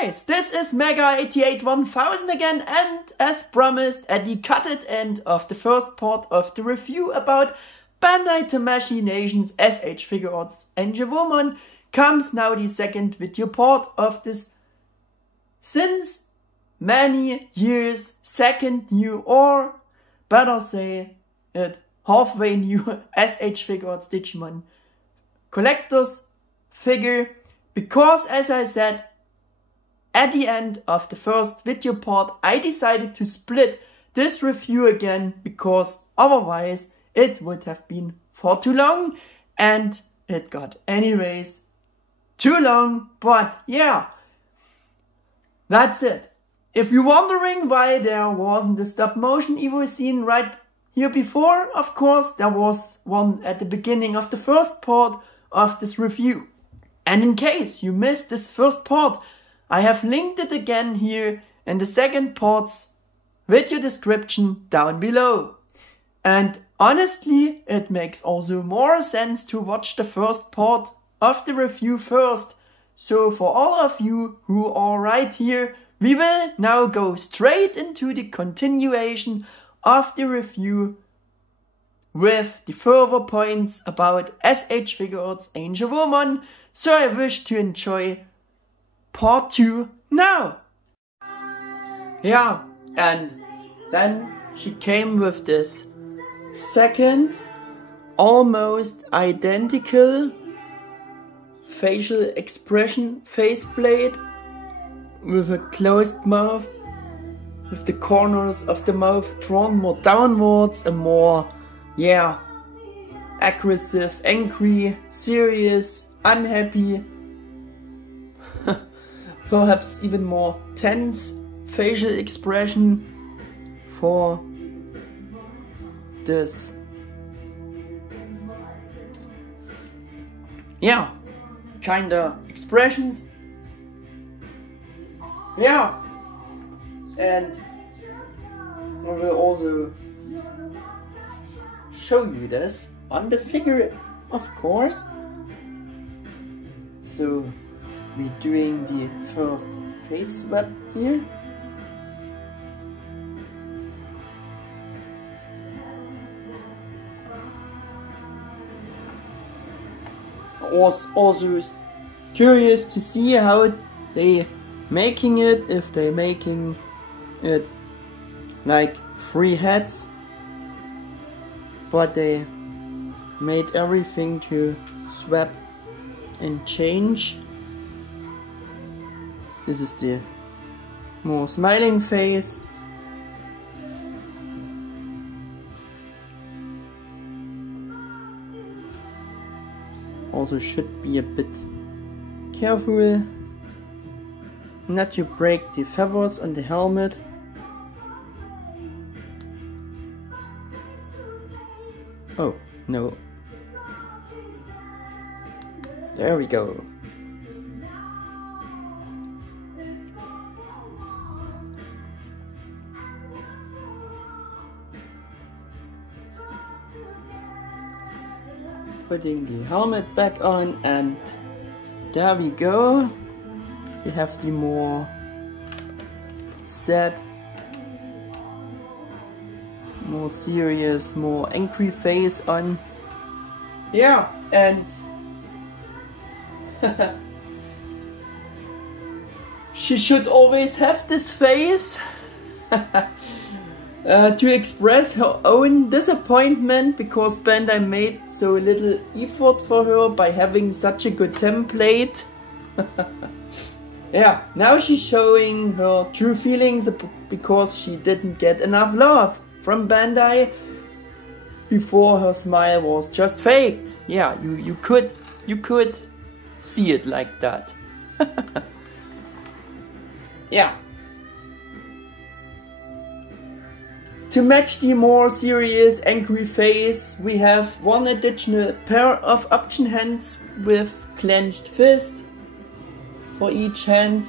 guys, this is Mega881000 again, and as promised at the cutted end of the first part of the review about Bandai Tamashii Nation's S.H.Figuarts Angewomon comes now the second video part of this since many years second new, or better say it, halfway new S.H.Figuarts Digimon collector's figure, because as I said at the end of the first video part, I decided to split this review again because otherwise it would have been for too long, and it got anyways too long. But yeah, that's it. If you're wondering why there wasn't a stop motion Evo scene right here before, of course there was one at the beginning of the first part of this review. And in case you missed this first part, I have linked it again here in the second part's video description down below. And honestly, it makes also more sense to watch the first part of the review first. So for all of you who are right here, we will now go straight into the continuation of the review with the further points about S.H.Figuarts Angewomon. So I wish to enjoy part 2 now. Yeah, and then she came with this second, almost identical facial expression faceplate with a closed mouth, with the corners of the mouth drawn more downwards, a more, yeah, aggressive, angry, serious, unhappy, perhaps even more tense facial expression for this, yeah, kinda expressions. Yeah, and I will also show you this on the figure, of course. So we're doing the first face swap here. I was also curious to see how they making it, if they're making it like 3 heads, but they made everything to swap and change. This is the more smiling face. Also should be a bit careful not to break the feathers on the helmet. Oh, no. There we go. Putting the helmet back on, and there we go. We have the more sad, more serious, more angry face on. Yeah, and she should always have this face to express her own disappointment because Bandai made so little effort for her by having such a good template. Yeah, now she's showing her true feelings because she didn't get enough love from Bandai. Before, her smile was just faked. Yeah, you could see it like that. Yeah. To match the more serious, angry face, we have one additional pair of option hands with clenched fist for each hand.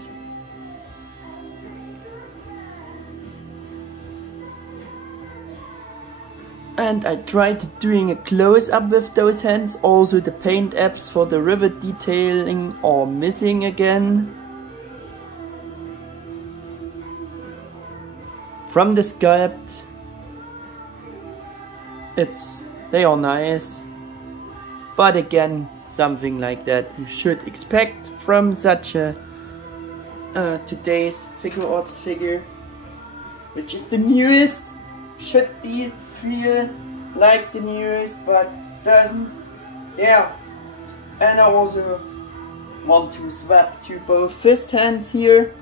And I tried doing a close-up with those hands. Also the paint apps for the rivet detailing are missing again. From the sculpt, they are nice, but again, something like that you should expect from such a today's Figuarts figure, which is the newest. Should be feel like the newest, but doesn't. Yeah, and I also want to swap to both fist hands here.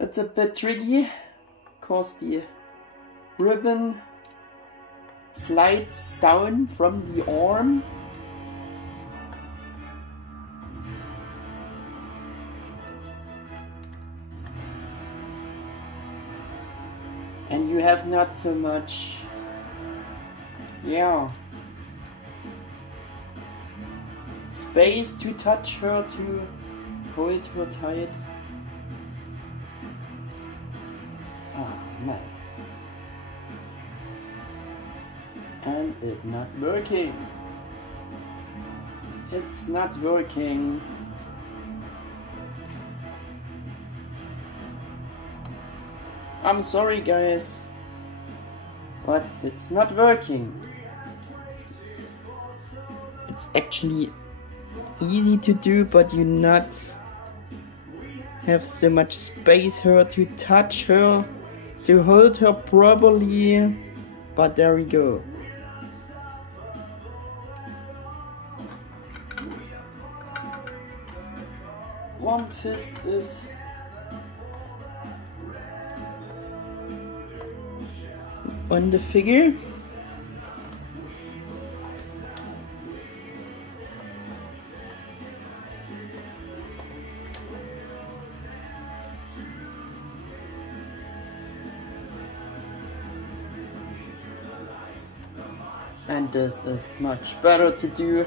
It's a bit tricky because the ribbon slides down from the arm. And you have not so much, yeah, space to touch her, to hold her tight. Oh man. And it's not working. It's not working. I'm sorry guys, but it's not working. It's actually easy to do, but you not have so much space her to touch her, to hold her properly, but there we go. One fist is on the figure. And this is much better to do.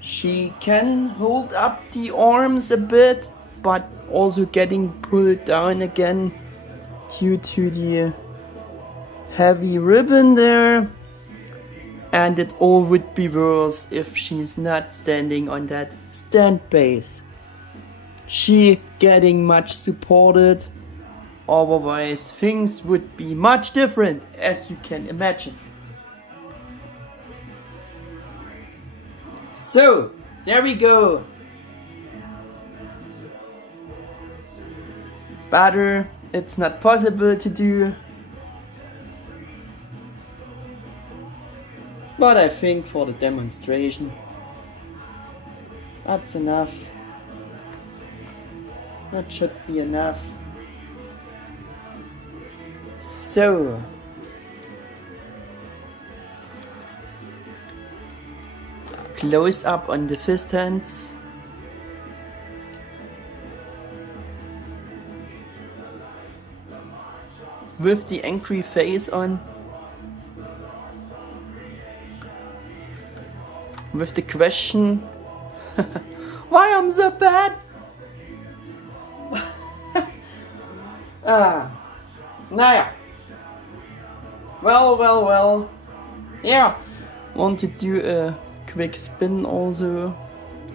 She can hold up the arms a bit, but also getting pulled down again due to the heavy ribbon there. And it all would be worse if she's not standing on that stand base. She getting much supported, otherwise things would be much different, as you can imagine. So, there we go. Better, it's not possible to do. But I think for the demonstration, that's enough. That should be enough. So, close up on the fist hands. With the angry face on. With the question, why I'm so bad? Naja. Well. Yeah. Want to do a quick spin also.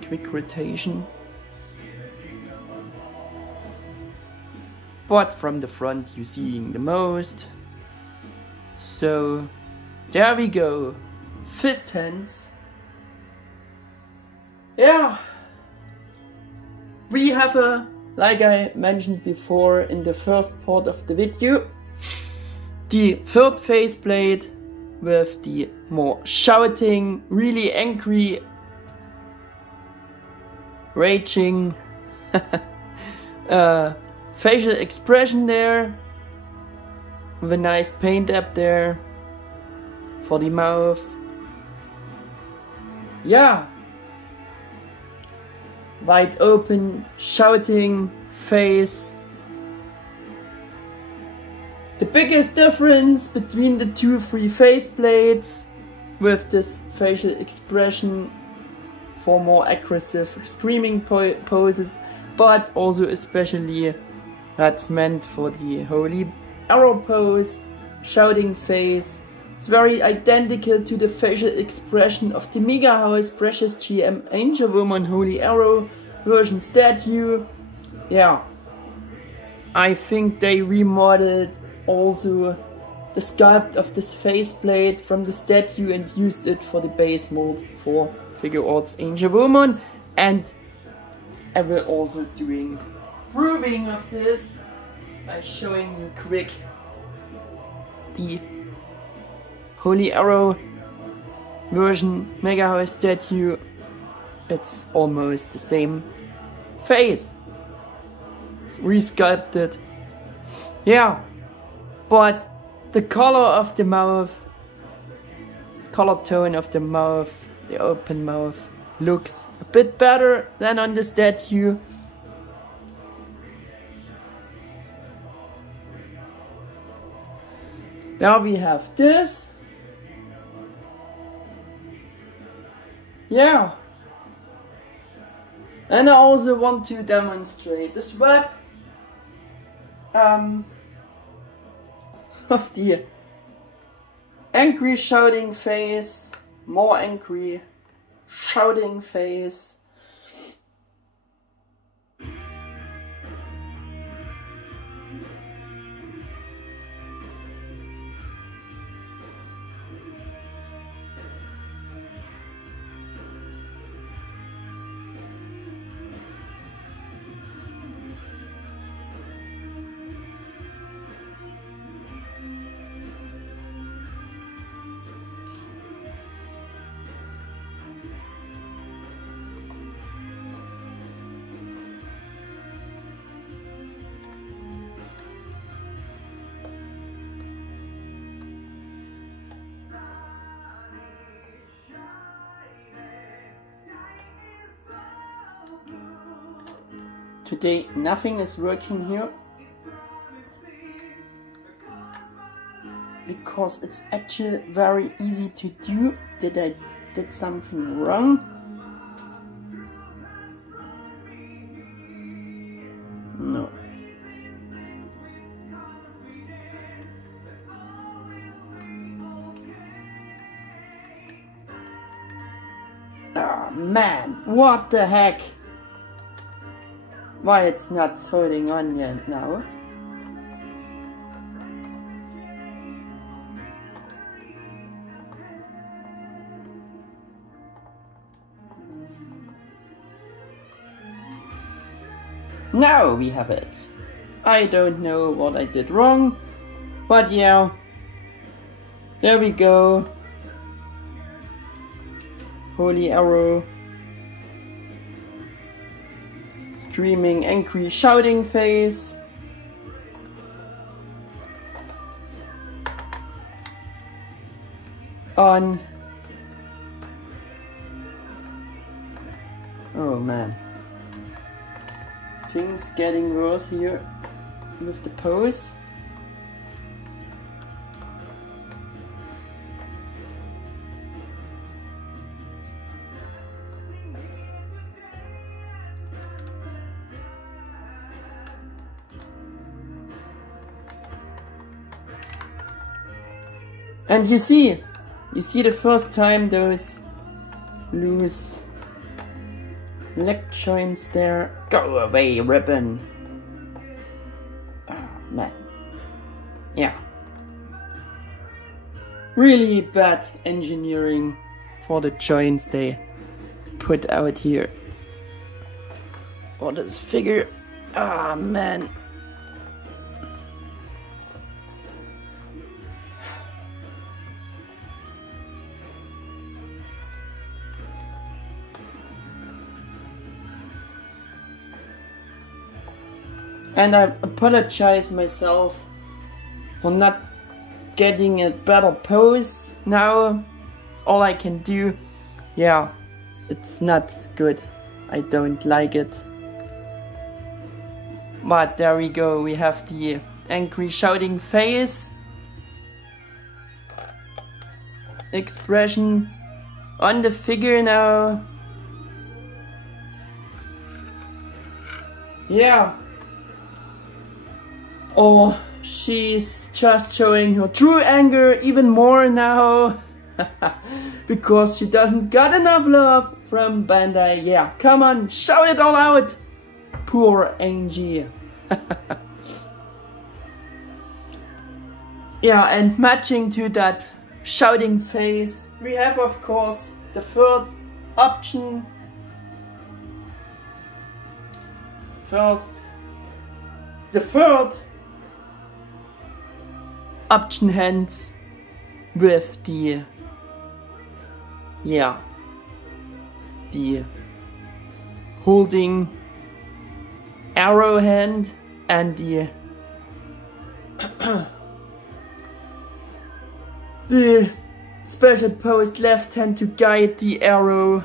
Quick rotation. But from the front you seeing the most. So, there we go. Fist hands. Yeah, we have like I mentioned before in the first part of the video, the third faceplate with the more shouting, really angry, raging facial expression there, with a nice paint up there for the mouth. Yeah. wide open, shouting face. The biggest difference between the two free faceplates with this facial expression for more aggressive screaming poses, but also especially that's meant for the holy arrow pose, shouting face. It's very identical to the facial expression of the Mega House Precious GEM Angie Holy Arrow version statue. Yeah, I think they remodeled also the sculpt of this faceplate from the statue and used it for the base mold for Figuarts Angewomon, and I will also doing proving of this by showing you quick the Holy Arrow version Mega House statue. It's almost the same face. It's resculpted. Yeah, but the color of the mouth, color tone of the mouth, the open mouth, looks a bit better than on the statue. Now we have this. Yeah. And I also want to demonstrate the swap of the angry shouting face, more angry shouting face. Today nothing is working here because it's actually very easy to do. Did I did something wrong? No. Oh man, what the heck? Why it's not holding on yet now? Now we have it. I don't know what I did wrong, but yeah, there we go. Holy Arrow. Screaming, angry, shouting face. On. Oh man. Things getting worse here with the pose. And you see the first time those loose leg joints there. Go away, ribbon. Oh man. Yeah. Really bad engineering for the joints they put out here. For this figure. Ah man. And I apologize myself for not getting a better pose now. It's all I can do. Yeah, it's not good. I don't like it. But there we go, we have the angry shouting face expression on the figure now. Yeah. Oh, she's just showing her true anger even more now. Because she doesn't got enough love from Bandai. Yeah, come on, shout it all out. Poor Angie. Yeah, and matching to that shouting face, we have of course the third option. First, the third option hands with the, yeah, the holding arrow hand and the the special pose left hand to guide the arrow,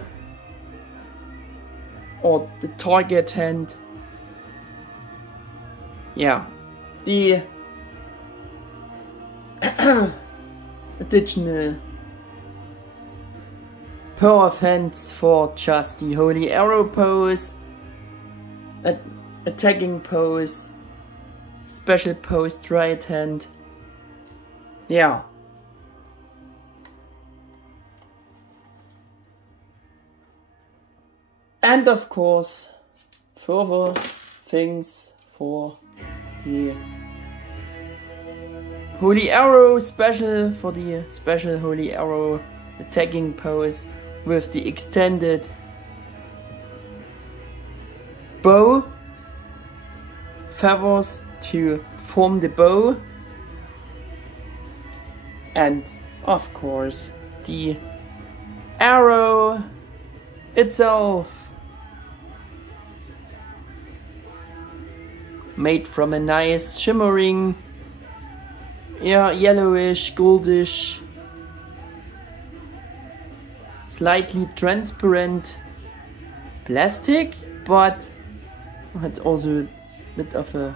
or the target hand. Yeah, the additional pair of hands for just the holy arrow pose, attacking pose, special pose right hand. Yeah. And of course, further things for the holy arrow special, for the special holy arrow attacking pose with the extended bow feathers to form the bow, and of course the arrow itself, made from a nice shimmering, yeah, yellowish, goldish, slightly transparent plastic, but it's also a bit of a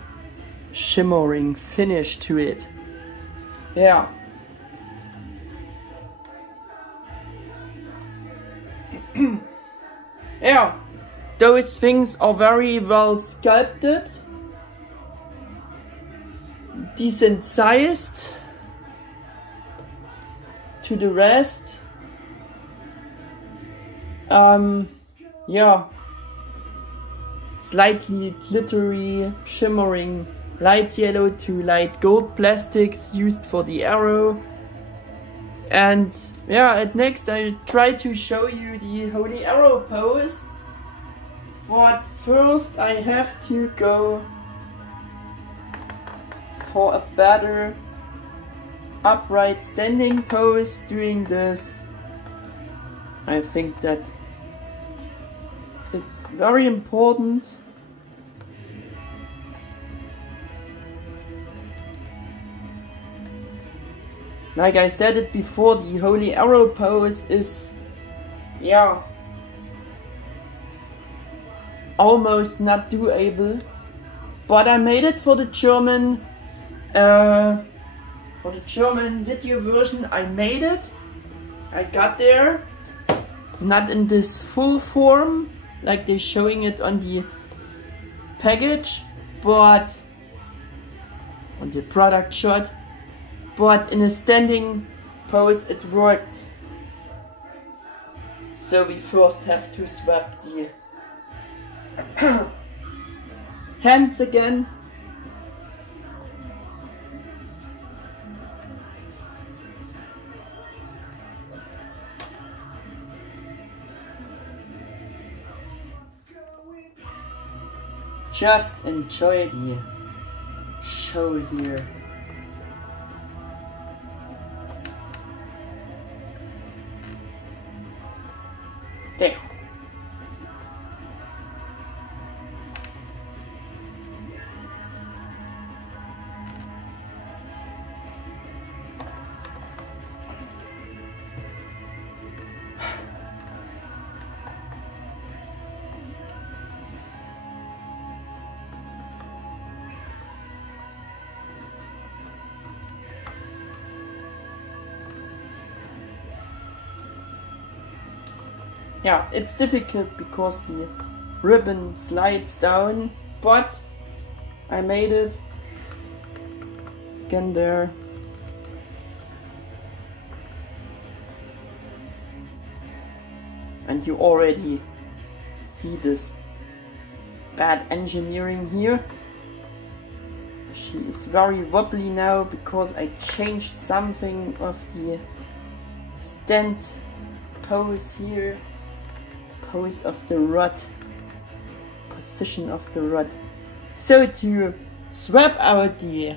shimmering finish to it. Yeah. Yeah, those things are very well sculpted, decent sized to the rest. Yeah, slightly glittery, shimmering light yellow to light gold plastics used for the arrow. And yeah, at next I try to show you the holy arrow pose, but first I have to go for a better upright standing pose doing this. I think that it's very important. Like I said it before, the holy arrow pose is, yeah, almost not doable, but I made it for the German video version. I made it. I got there, not in this full form like they're showing it on the package, but on the product shot, but in a standing pose it worked. So we first have to swap the hands again. Just enjoy the show here. There. yeah, it's difficult because the ribbon slides down, but I made it. Again there. And you already see this bad engineering here. She is very wobbly now because I changed something of the stand pose here, pose of the rod, position of the rod. So to swap out the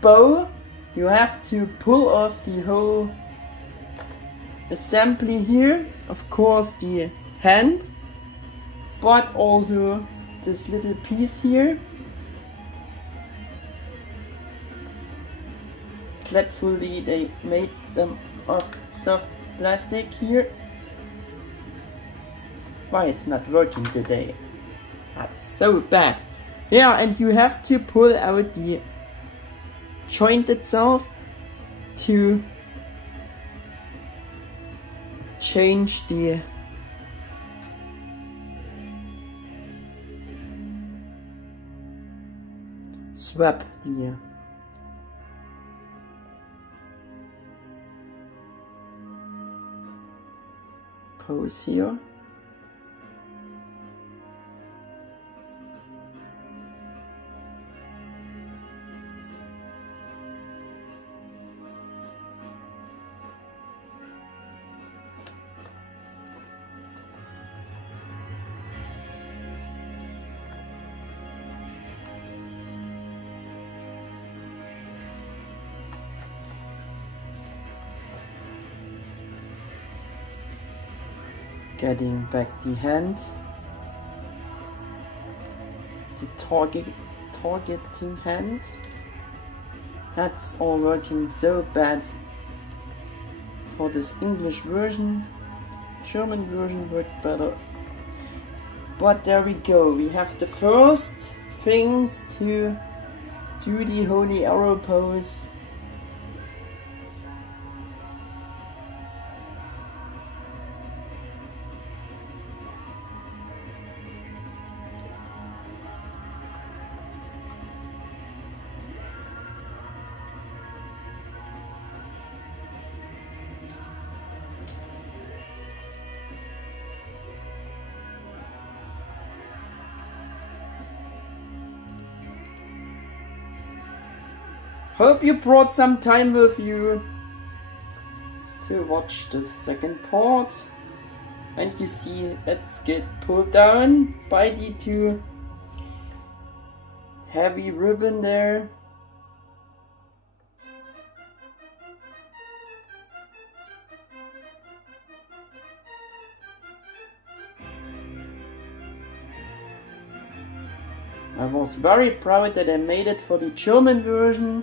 bow, you have to pull off the whole assembly here, of course the hand, but also this little piece here. Gladfully they made them of soft plastic here. Why it's not working today? That's so bad. Yeah, and you have to pull out the joint itself to change the swap the pose here. Getting back the hand, the targeting hand. That's all working so bad for this English version. German version worked better. But there we go, we have the first things to do the holy arrow pose. Hope you brought some time with you to watch the second part. And you see, let's get pulled down by the two heavy ribbon there. I was very proud that I made it for the German version.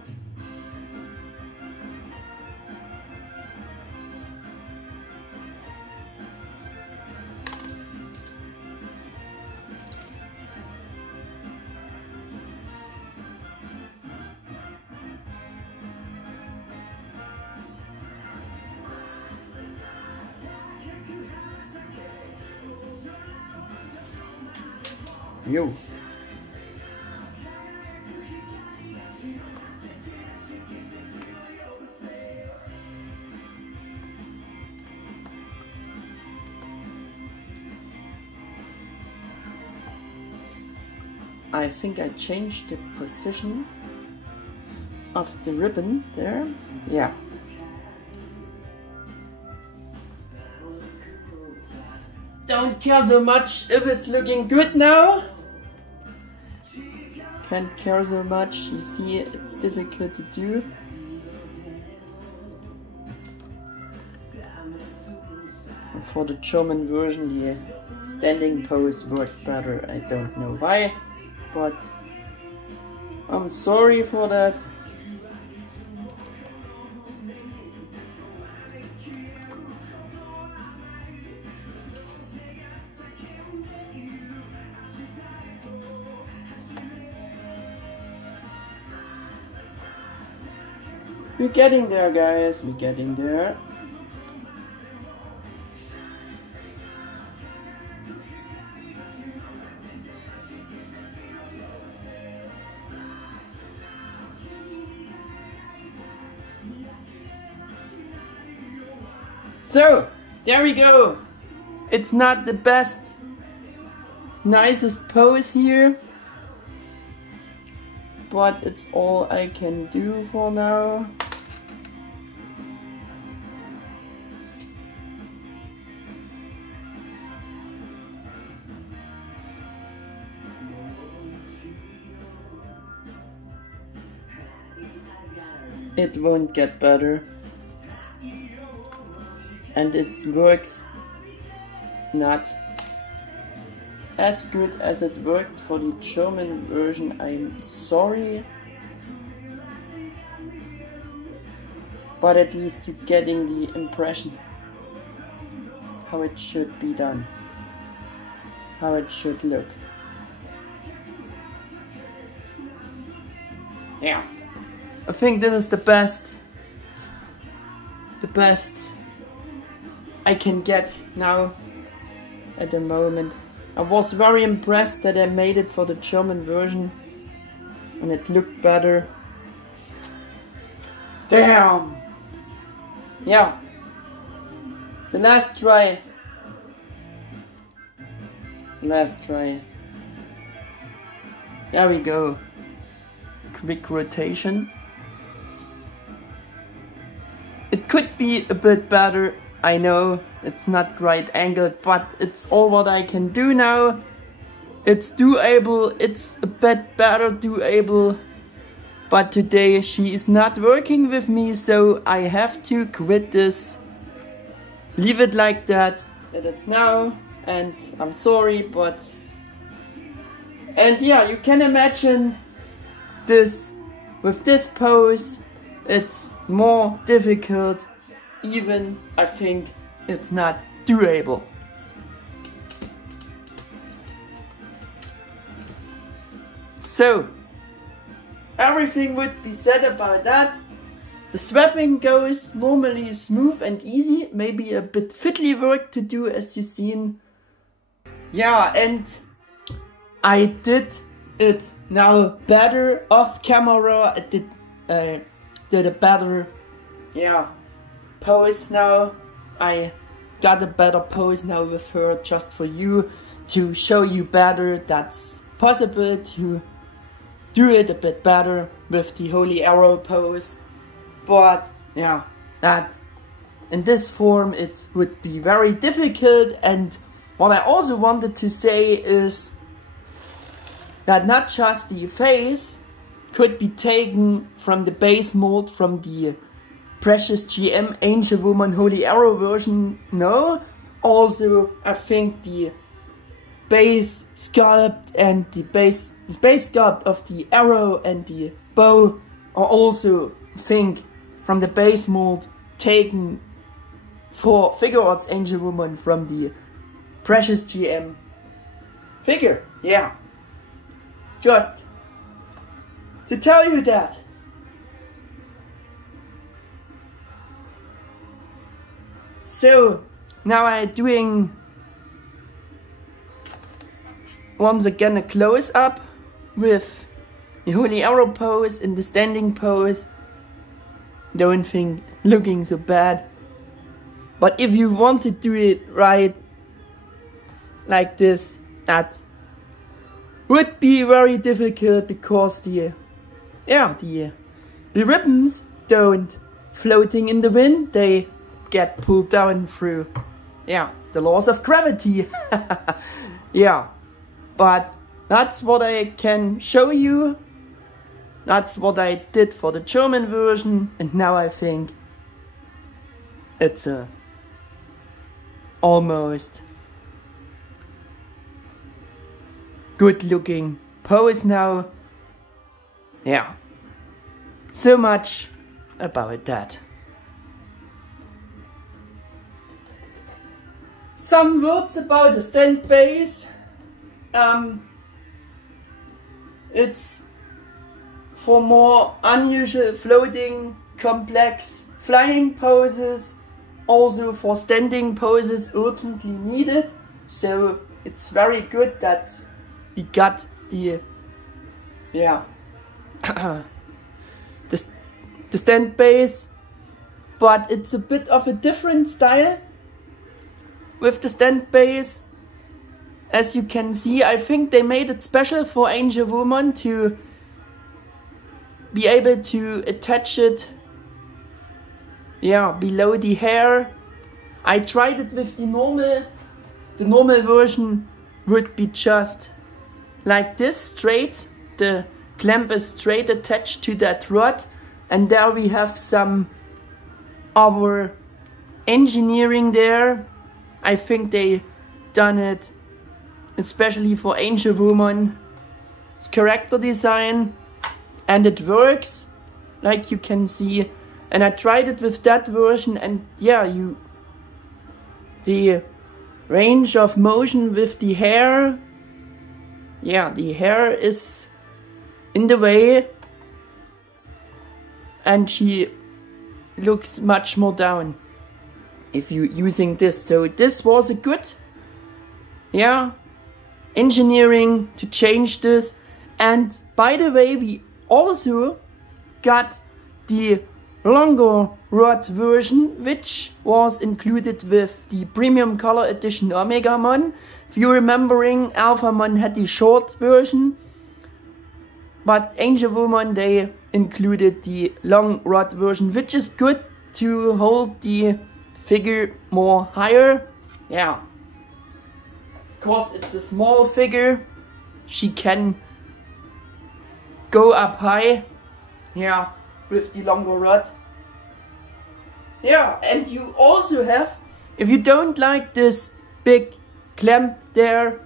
Yo. I think I changed the position of the ribbon there. Yeah. Don't care so much if it's looking good now. Can't care so much. You see, it's difficult to do. And for the German version, the standing pose worked better. I don't know why, but I'm sorry for that. We're getting there, guys. We're getting there. So, there we go. It's not the best, nicest pose here, but it's all I can do for now. It won't get better, and it works not as good as it worked for the German version. I'm sorry, but at least you're getting the impression how it should be done, how it should look. Yeah, I think this is the best I can get now at the moment. I was very impressed that I made it for the German version and it looked better. Damn! Yeah. The last try. There we go. Quick rotation. It could be a bit better, I know, it's not right angled, but it's all what I can do now. It's doable, it's a bit better doable, but today she is not working with me, so I have to quit this. Leave it like that, it's now, and I'm sorry, but... And yeah, you can imagine this, with this pose, it's more difficult, even I think it's not doable. So, everything would be said about that. The swapping goes normally smooth and easy, maybe a bit fiddly work to do as you've seen. Yeah, and I did it now better off camera. I did a better, yeah, pose now. I got a better pose now with her just for you, to show you better that's possible to do it a bit better with the holy arrow pose. But yeah, that in this form it would be very difficult. And what I also wanted to say is that not just the face could be taken from the base mold from the precious GEM Angemon Holy Arrow version, no. Also, I think the base sculpt and the base sculpt of the arrow and the bow are also, I think, from the base mold taken for Figuarts Angewomon from the precious GEM figure. Yeah, just to tell you that. So now I'm doing once again a close up with the holy arrow pose in the standing pose. Don't think looking so bad, but if you want to do it right like this, that would be very difficult because the ribbons don't floating in the wind, they get pulled down through the laws of gravity. Yeah, but that's what I can show you. That's what I did for the German version, and now I think it's a almost good looking pose now. Yeah, so much about that. Some words about the standbase. It's for more unusual floating, complex flying poses, also for standing poses urgently needed. So it's very good that we got the the standbase but it's a bit of a different style with the stand base. As you can see, I think they made it special for Angewomon to be able to attach it, yeah, below the hair. I tried it with the normal version would be just like this, straight. The clamp is straight attached to that rod, and there we have some other engineering there. I think they done it especially for Angewomon's character design, and it works like you can see. And I tried it with that version, and yeah, the range of motion with the hair, yeah, the hair is in the way and she looks much more down if you using this. So this was a good, yeah, engineering to change this. And by the way, we also got the longer rod version, which was included with the premium color edition Omegamon. If you're remembering, Alphamon had the short version, but Angewomon, they included the long rod version, which is good to hold the figure more higher. Yeah, because it's a small figure, she can go up high, yeah, with the longer rod. Yeah, and you also have, if you don't like this big clamp there,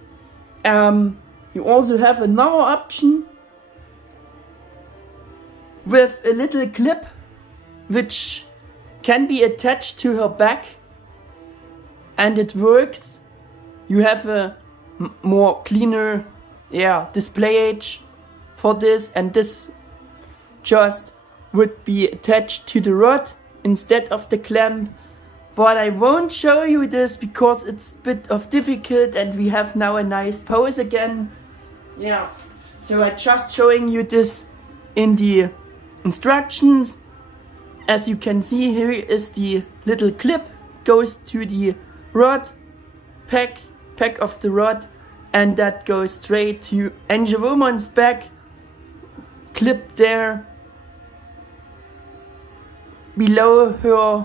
you also have another option with a little clip which can be attached to her back, and it works. You have a more cleaner, yeah, display edge for this, and this just would be attached to the rod instead of the clamp. But I won't show you this because it's a bit of difficult, and we have now a nice pose again. Yeah, so I'm just showing you this in the instructions. As you can see, here is the little clip, goes to the rod, pack of the rod, and that goes straight to Angewomon's back, clip there below her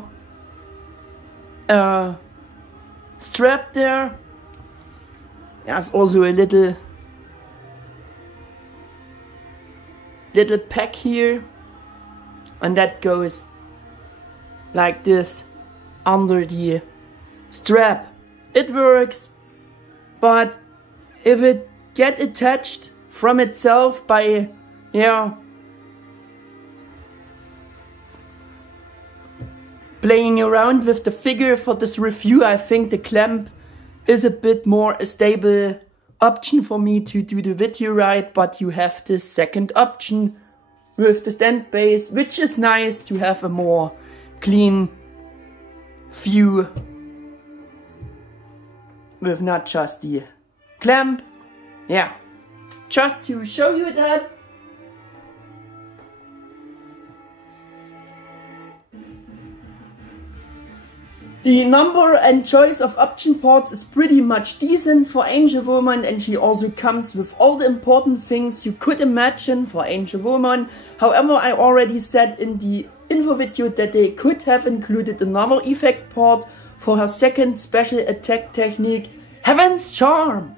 strap there. There's also a little pack here, and that goes like this under the strap. It works, but if it get attached from itself by, yeah, playing around with the figure for this review, I think the clamp is a bit more a stable option for me to do the video right. But you have this second option with the stand base, which is nice to have a more clean view with not just the clamp. Yeah, just to show you that. The number and choice of option parts is pretty much decent for Angewomon, and she also comes with all the important things you could imagine for Angewomon. However, I already said in the info video that they could have included another effect part for her second special attack technique, Heaven's Charm.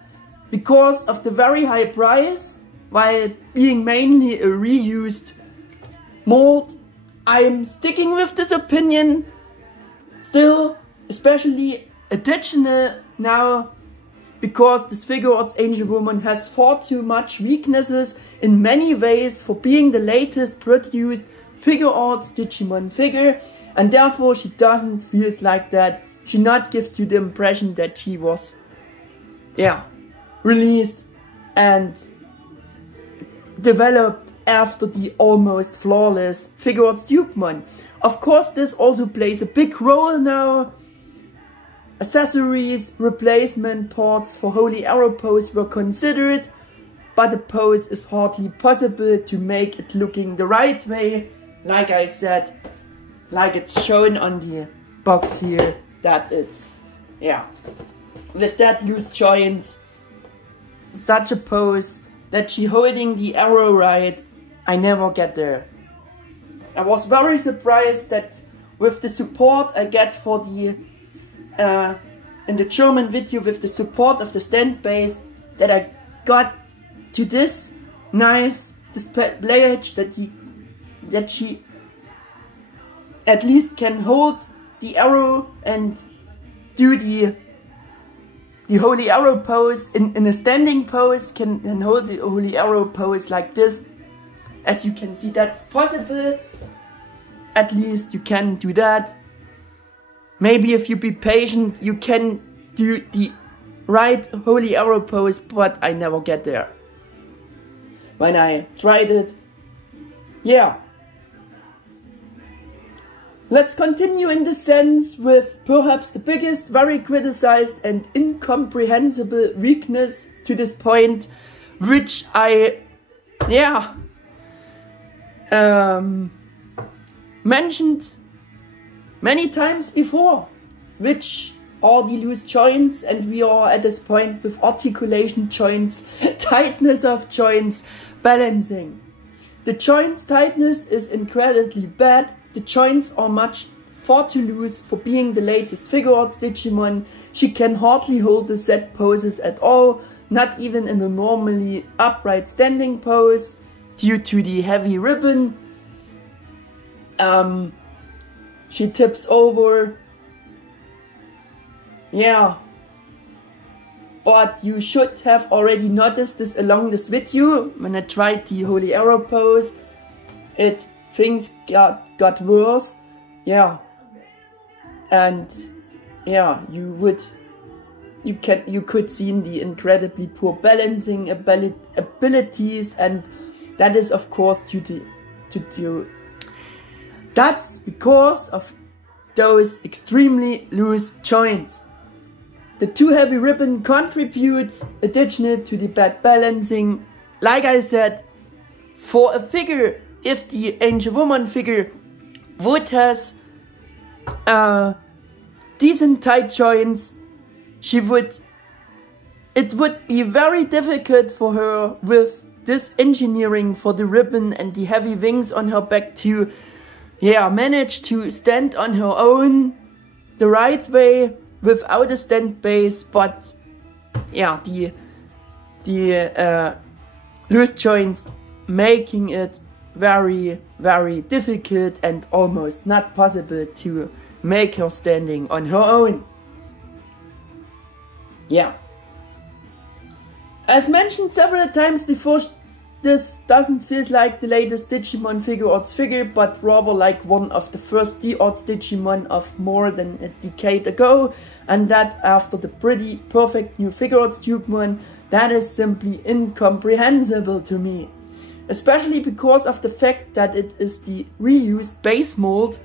Because of the very high price, while being mainly a reused mold, I'm sticking with this opinion. Still, especially additional now, because this Figuarts Angewomon has far too much weaknesses in many ways for being the latest produced Figuarts Digimon figure, and therefore she doesn't feel like that. She not gives you the impression that she was, yeah, released and developed after the almost flawless Figuarts Digimon. Of course, this also plays a big role now. Accessories, replacement parts for Holy Arrow pose were considered, but the pose is hardly possible to make it looking the right way. Like I said, like it's shown on the box here, that it's, yeah, with that loose joints, such a pose, that she holding the arrow right, I never get there. I was very surprised that with the support I get for the, in the German video, with the support of the stand base, that I got to this nice displayage that she at least can hold the arrow and do the holy arrow pose in a standing pose, can hold the holy arrow pose like this. As you can see, that's possible. At least you can do that. Maybe if you be patient, you can do the right holy arrow pose, but I never get there when I tried it. Yeah. Let's continue in the sense with perhaps the biggest, very criticized and incomprehensible weakness to this point, which I, yeah, mentioned many times before, which are the loose joints, and we are at this point with articulation joints, tightness of joints, balancing. The joints tightness is incredibly bad. The joints are far too loose for being the latest Figuarts Digimon. She can hardly hold the set poses at all, not even in a normally upright standing pose, due to the heavy ribbon. She tips over. Yeah. But you should have already noticed this along this video. When I tried the holy arrow pose, things got worse. Yeah. And yeah, you could see the incredibly poor balancing abilities, and that is of course that's because of those extremely loose joints. The too heavy ribbon contributes additionally to the bad balancing. Like I said, for a figure, if the Angewomon figure would has decent tight joints, it would be very difficult for her with this engineering for the ribbon and the heavy wings on her back to, yeah, manage to stand on her own the right way without a stand base. But yeah, the loose joints making it very, very difficult and almost not possible to make her standing on her own. Yeah. As mentioned several times before, this doesn't feel like the latest Digimon Figuarts figure, but rather like one of the first D-Arts Digimon of more than a decade ago, and that after the pretty perfect new Figuarts Angemon, that is simply incomprehensible to me. Especially because of the fact that it is the reused base mold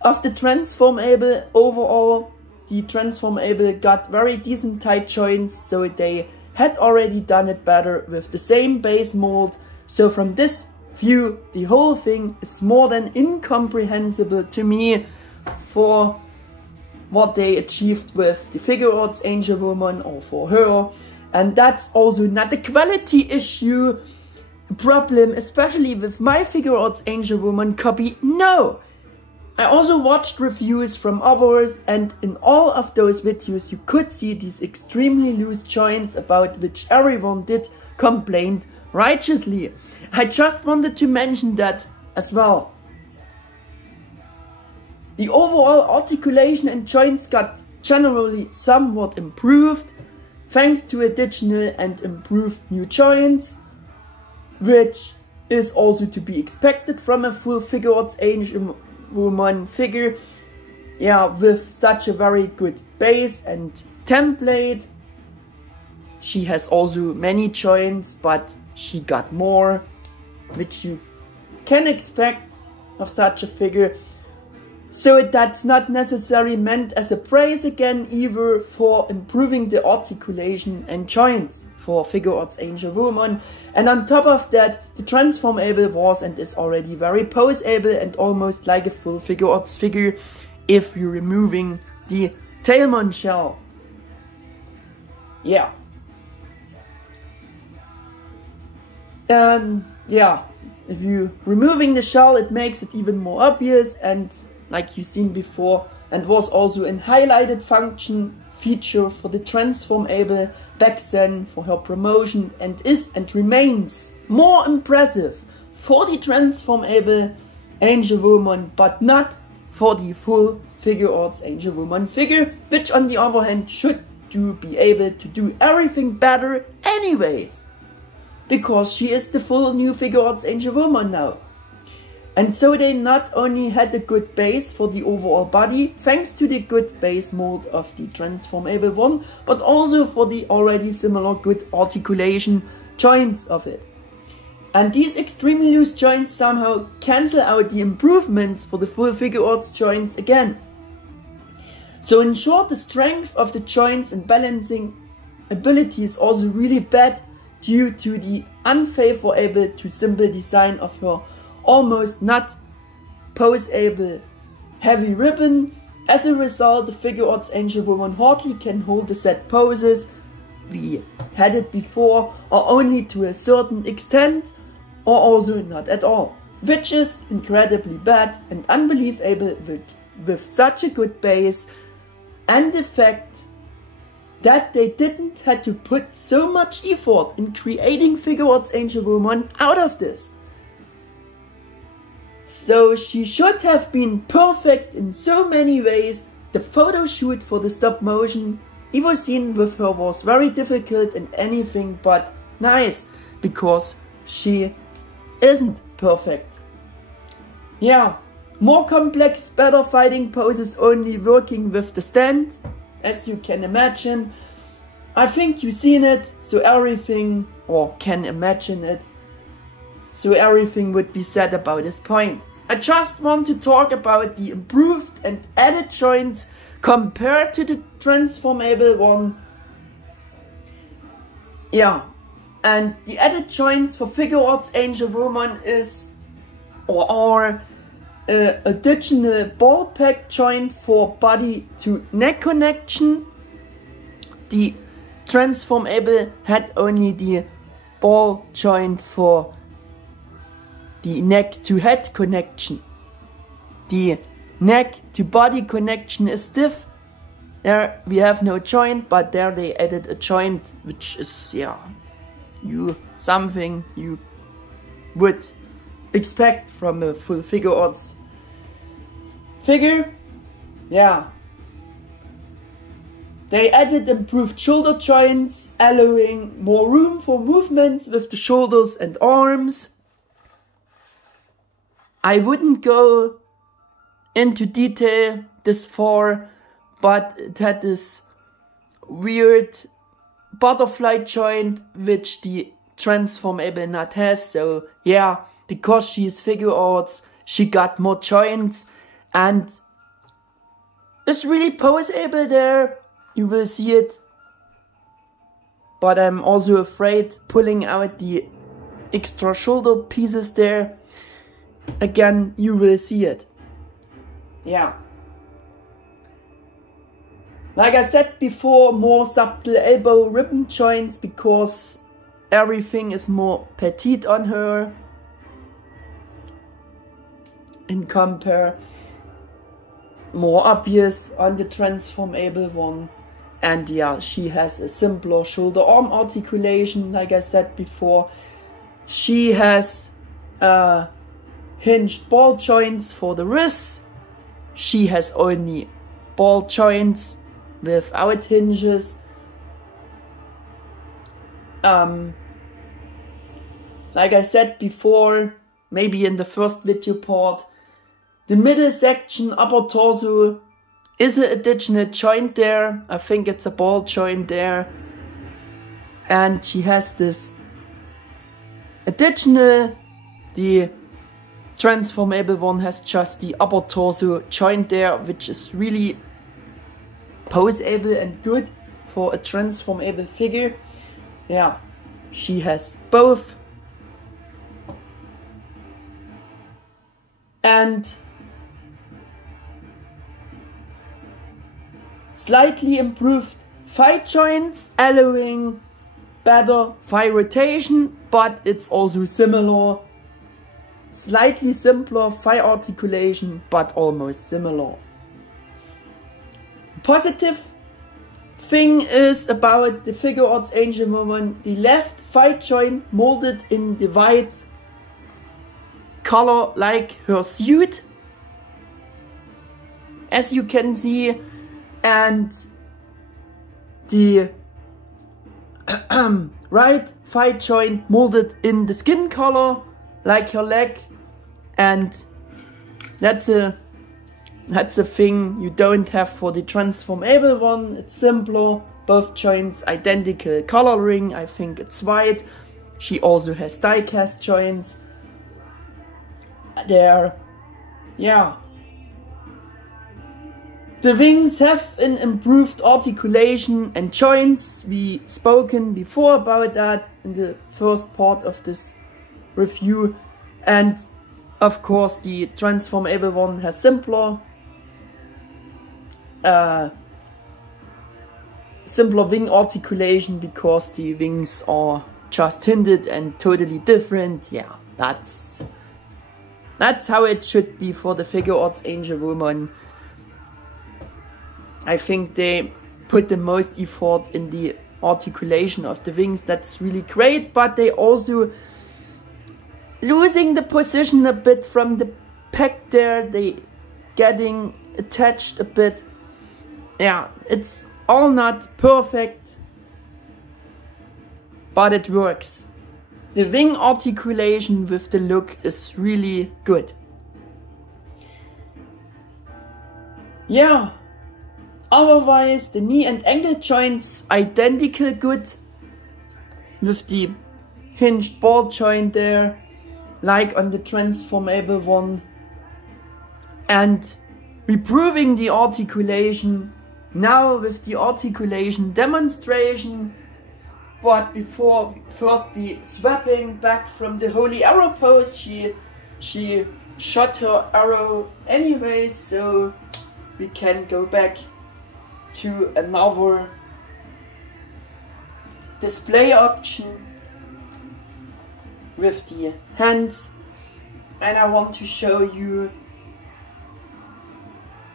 of the transformable. Overall, the transformable got very decent tight joints, so they had already done it better with the same base mold. So from this view, the whole thing is more than incomprehensible to me for what they achieved with the Figuarts Angewomon, or for her. And that's also not a quality issue problem, especially with my Figuarts Angewomon copy. No! I also watched reviews from others, and in all of those videos you could see these extremely loose joints about which everyone did complain righteously. I just wanted to mention that as well. The overall articulation and joints got generally somewhat improved, thanks to additional and improved new joints, which is also to be expected from a full Figuarts Angewomon figure, yeah, with such a very good base and template. She has also many joints, but she got more, which you can expect of such a figure. So that's not necessarily meant as a praise again either for improving the articulation and joints for Figuarts Angewomon. And on top of that, the transformable was and is already very poseable and almost like a full Figuarts figure if you're removing the Tailmon shell. Yeah. And yeah, if you're removing the shell, it makes it even more obvious, and like you've seen before, and was also a highlighted function feature for the transformable back then for her promotion, and is and remains more impressive for the transformable Angewomon, but not for the full Figuarts Angewomon figure, which on the other hand should be able to do everything better anyways, because she is the full new Figuarts Angewomon now. And so they not only had a good base for the overall body, thanks to the good base mold of the transformable one, but also for the already similar good articulation joints of it. And these extremely loose joints somehow cancel out the improvements for the full Figuarts joints again. So in short, the strength of the joints and balancing ability is also really bad due to the unfavorable to simple design of her almost not poseable heavy ribbon. As a result, the Figuarts Angewomon hardly can hold the set poses we had it before, or only to a certain extent, or also not at all, which is incredibly bad and unbelievable with such a good base, and the fact that they didn't had to put so much effort in creating Figuarts Angewomon out of this. So she should have been perfect in so many ways. The photo shoot for the stop motion Evo scene with her was very difficult and anything but nice, because she isn't perfect. Yeah, more complex, better fighting poses only working with the stand, as you can imagine. I think you've seen it, so everything, or can imagine it, so everything would be said about this point. I just want to talk about the improved and added joints compared to the transformable one. Yeah, and the added joints for Figuarts Angewomon is, or are, additional ball pack joint for body to neck connection. The transformable had only the ball joint for the neck to head connection. The neck to body connection is stiff. There we have no joint, but there they added a joint, which is, yeah, something you would expect from a full Figuarts figure. Yeah. They added improved shoulder joints, allowing more room for movements with the shoulders and arms. I wouldn't go into detail this far, but it had this weird butterfly joint which the transformable not has. So yeah, because she is Figuarts, she got more joints, and it's really poseable there. You will see it, but I'm also afraid pulling out the extra shoulder pieces there. Again, you will see it. Yeah. Like I said before, more subtle elbow ribbon joints because everything is more petite on her in compare. More obvious on the transformable one. And yeah, she has a simpler shoulder arm articulation, like I said before. She has hinged ball joints for the wrists. She has only ball joints without hinges. Like I said before, maybe in the first video part, the middle section, upper torso, is an additional joint there. I think it's a ball joint there. And she has this additional, the transformable one has just the upper torso joint there, which is really poseable and good for a transformable figure. yeah, she has both. And slightly improved thigh joints, allowing better thigh rotation, but it's also similar. Slightly simpler thigh articulation, but almost similar. Positive thing is about the Figuarts Angewomon, the left thigh joint molded in the white color like her suit, as you can see, and the right thigh joint molded in the skin color like her leg, and that's a thing you don't have for the transformable one. It's simpler, both joints identical coloring, I think it's white. She also has die cast joints there. Yeah, the wings have an improved articulation and joints. We spoken before about that in the first part of this review, and of course the transformable one has simpler wing articulation because the wings are just hinted and totally different. Yeah, that's how it should be for the Figuarts Angewomon. I think they put the most effort in the articulation of the wings. That's really great, but they also losing the position a bit from the pec there. They getting attached a bit. Yeah, it's all not perfect, but it works. The wing articulation with the look is really good. Yeah, otherwise the knee and ankle joints identical good, with the hinged ball joint there like on the transformable one, and improving the articulation now with the articulation demonstration. But before, first we swapping back from the holy arrow pose. She shot her arrow anyway, so we can go back to another display option with the hands, and I want to show you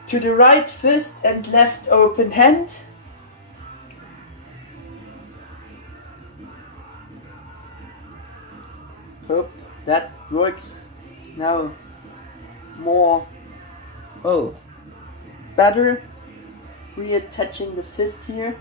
to the right fist and left open hand. Hope that works now more. Oh, better. Reattaching the fist here.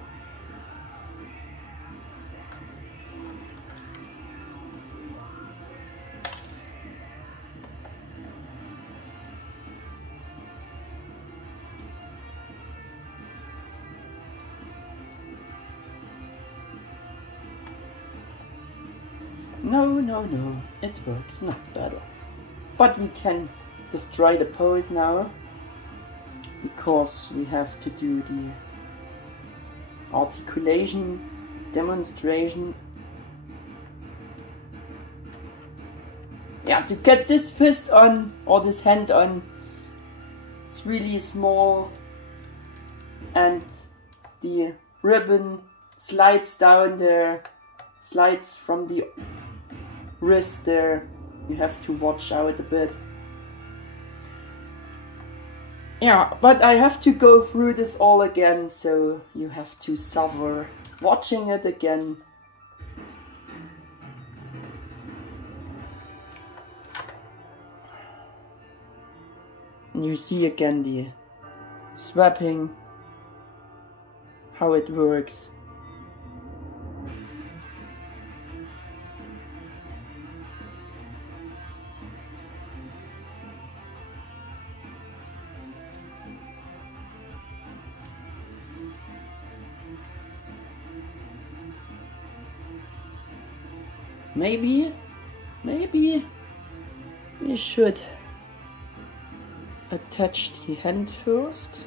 No, it works not better. But we can destroy the pose now, because we have to do the articulation demonstration. Yeah, to get this fist on, or this hand on, it's really small, and the ribbon slides down there, slides from the wrist there. You have to watch out a bit. Yeah, but I have to go through this all again, so you have to suffer watching it again. And you see again the swapping, how it works. Maybe we should attach the hand first.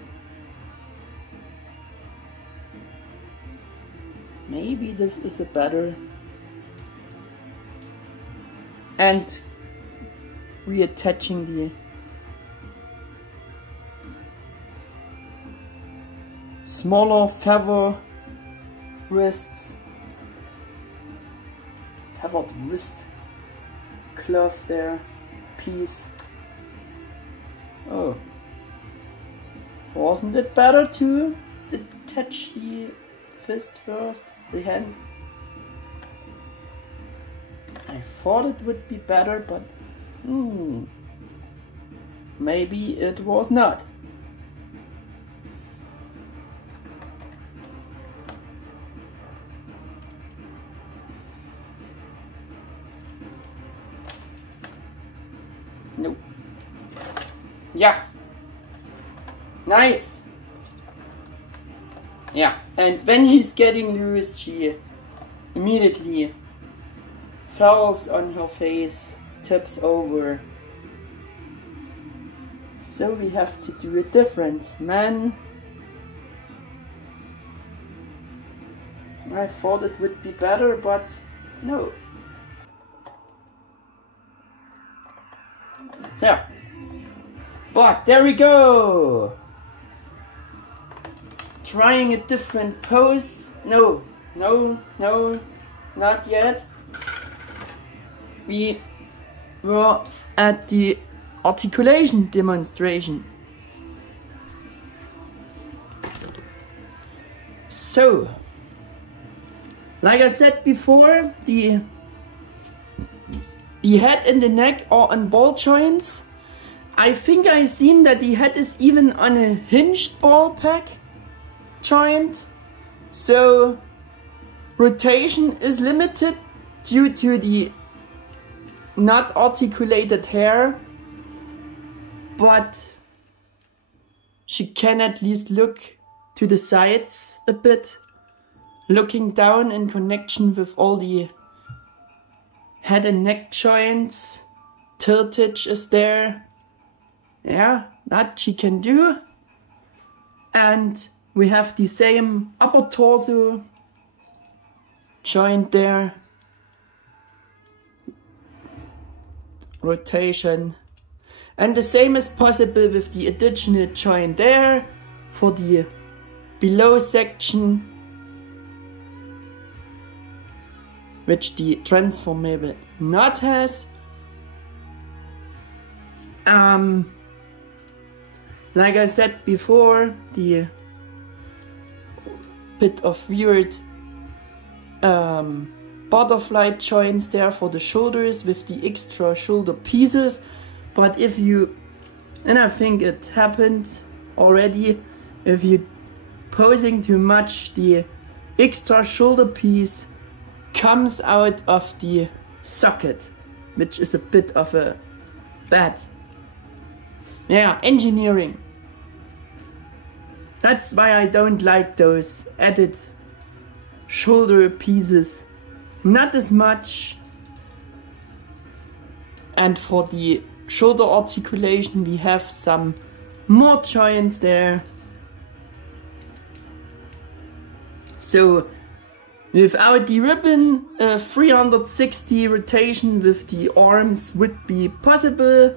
maybe this is a better, and reattaching the smaller feather wrists, feathered wrist cloth there, piece. Oh, wasn't it better to detach the fist first, the hand? I thought it would be better, but maybe it was not. Nope. Yeah. Nice. Yeah. And when she's getting loose, she immediately falls on her face, tips over. So we have to do it different. Man, I thought it would be better, but no. So, but there we go. Trying a different pose. No, not yet. We were at the articulation demonstration. So, like I said before, the head and the neck are on ball joints. I think I've seen that the head is even on a hinged ball pack joint. So rotation is limited due to the not articulated hair. But she can at least look to the sides a bit, looking down in connection with all the head and neck joints. Tiltage is there. Yeah, that she can do. And we have the same upper torso joint there. Rotation. And the same is possible with the additional joint there for the below section, which the transformable knot has. Like I said before, the bit of weird butterfly joints there for the shoulders with the extra shoulder pieces. But if you, and I think it happened already, if you posing too much, the extra shoulder piece comes out of the socket, which is a bit of a bad, engineering. That's why I don't like those added shoulder pieces, not as much. And for the shoulder articulation we have some more joints there. So without the ribbon, a 360 rotation with the arms would be possible.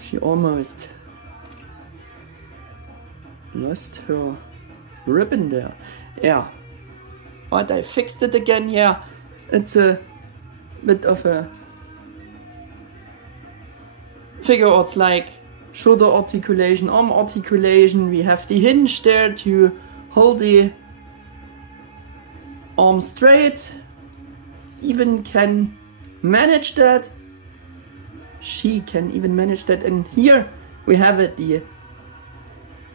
She almost lost her ribbon there. Yeah, but I fixed it again. Yeah, it's a bit of a Figuarts like shoulder articulation, arm articulation. We have the hinge there to hold the arm straight. Even can manage that. She can even manage that. And here we have it, the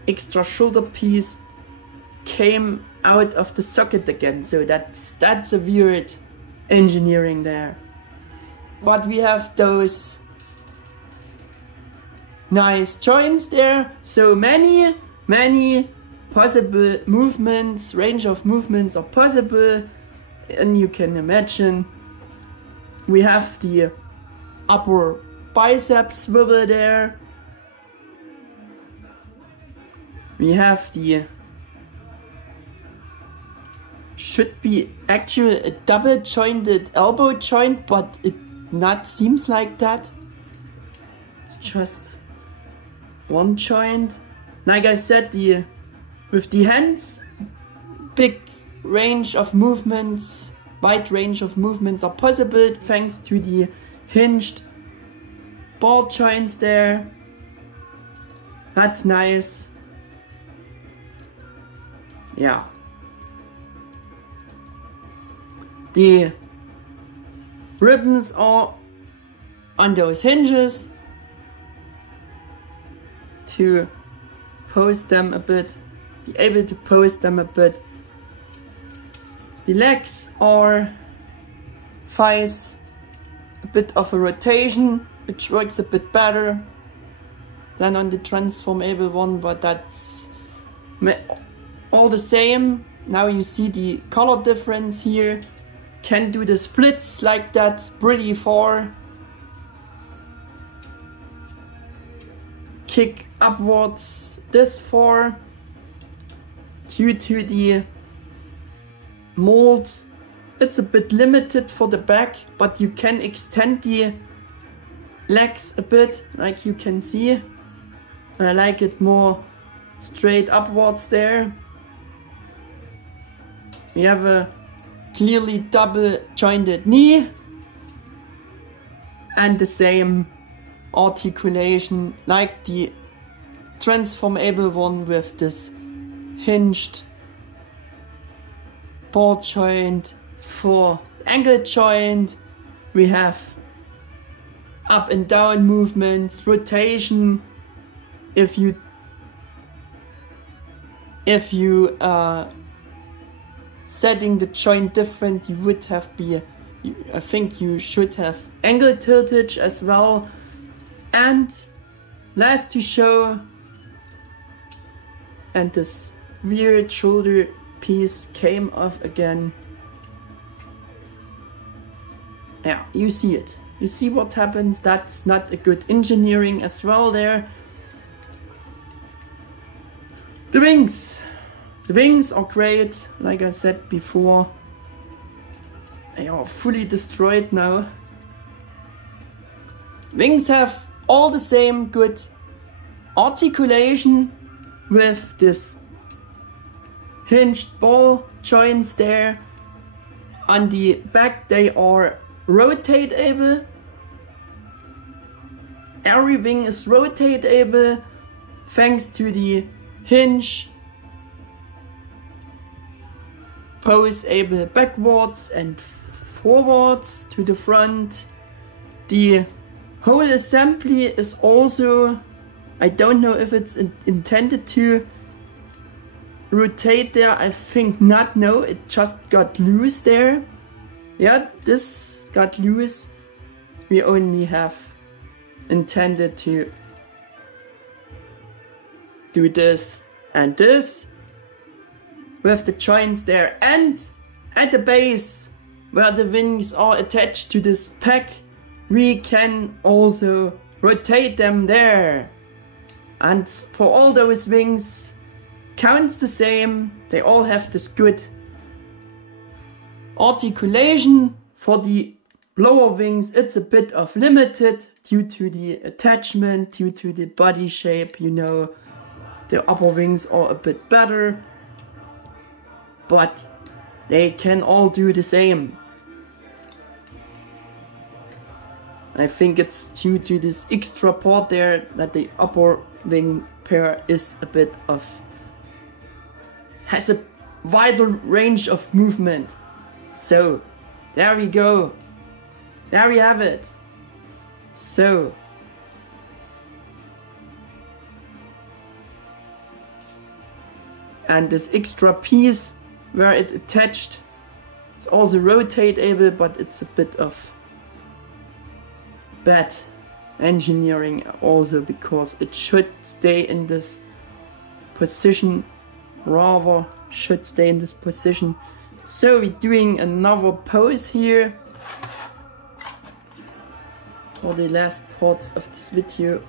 extra shoulder piece came out of the socket again, so that's a weird engineering there. But we have those nice joints there, so many possible movements, range of movements are possible. And you can imagine we have the upper bicep swivel there, We have the, should be actually a double jointed elbow joint, but it not seems like that. It's just one joint. Like I said, with the hands, big range of movements, wide range of movements are possible thanks to the hinged ball joints there. That's nice. Yeah. The ribbons are on those hinges to pose them a bit, be able to pose them a bit. The legs are thighs, a bit of a rotation, which works a bit better than on the transformable one, but that's all the same. Now you see the color difference here. Can do the splits like that pretty far. Kick upwards this far. Due to the mold, it's a bit limited for the back, but you can extend the legs a bit, like you can see. I like it more straight upwards there. We have a clearly double jointed knee and the same articulation like the transformable one with this hinged ball joint. For ankle joint we have up and down movements, rotation. If you setting the joint different, you would have I think you should have angle tiltage as well. And last to show, and this weird shoulder piece came off again. Yeah, you see it. You see what happens. That's not a good engineering as well there. The wings. The wings are great, like I said before. They are fully destroyed now. Wings have all the same good articulation with this hinged ball joints there. On the back they are rotatable. Every wing is rotatable thanks to the hinge. Pose able backwards and forwards to the front. The whole assembly is also, I don't know if it's intended to rotate there. I think not. No, it just got loose there. Yeah, this got loose. We only have intended to do this and this with the joints there, and at the base where the wings are attached to this pack we can also rotate them there. And for all those wings counts the same. They all have this good articulation. For the lower wings it's a bit of limited due to the attachment, due to the body shape, you know. The upper wings are a bit better, but they can all do the same. I think it's due to this extra part there that the upper wing pair is a bit of, has a wider range of movement. So there we go, there we have it. So and this extra piece where it attached, it's also rotatable, but it's a bit of bad engineering also, because it should stay in this position, rather should stay in this position. So we're doing another pose here for the last parts of this video.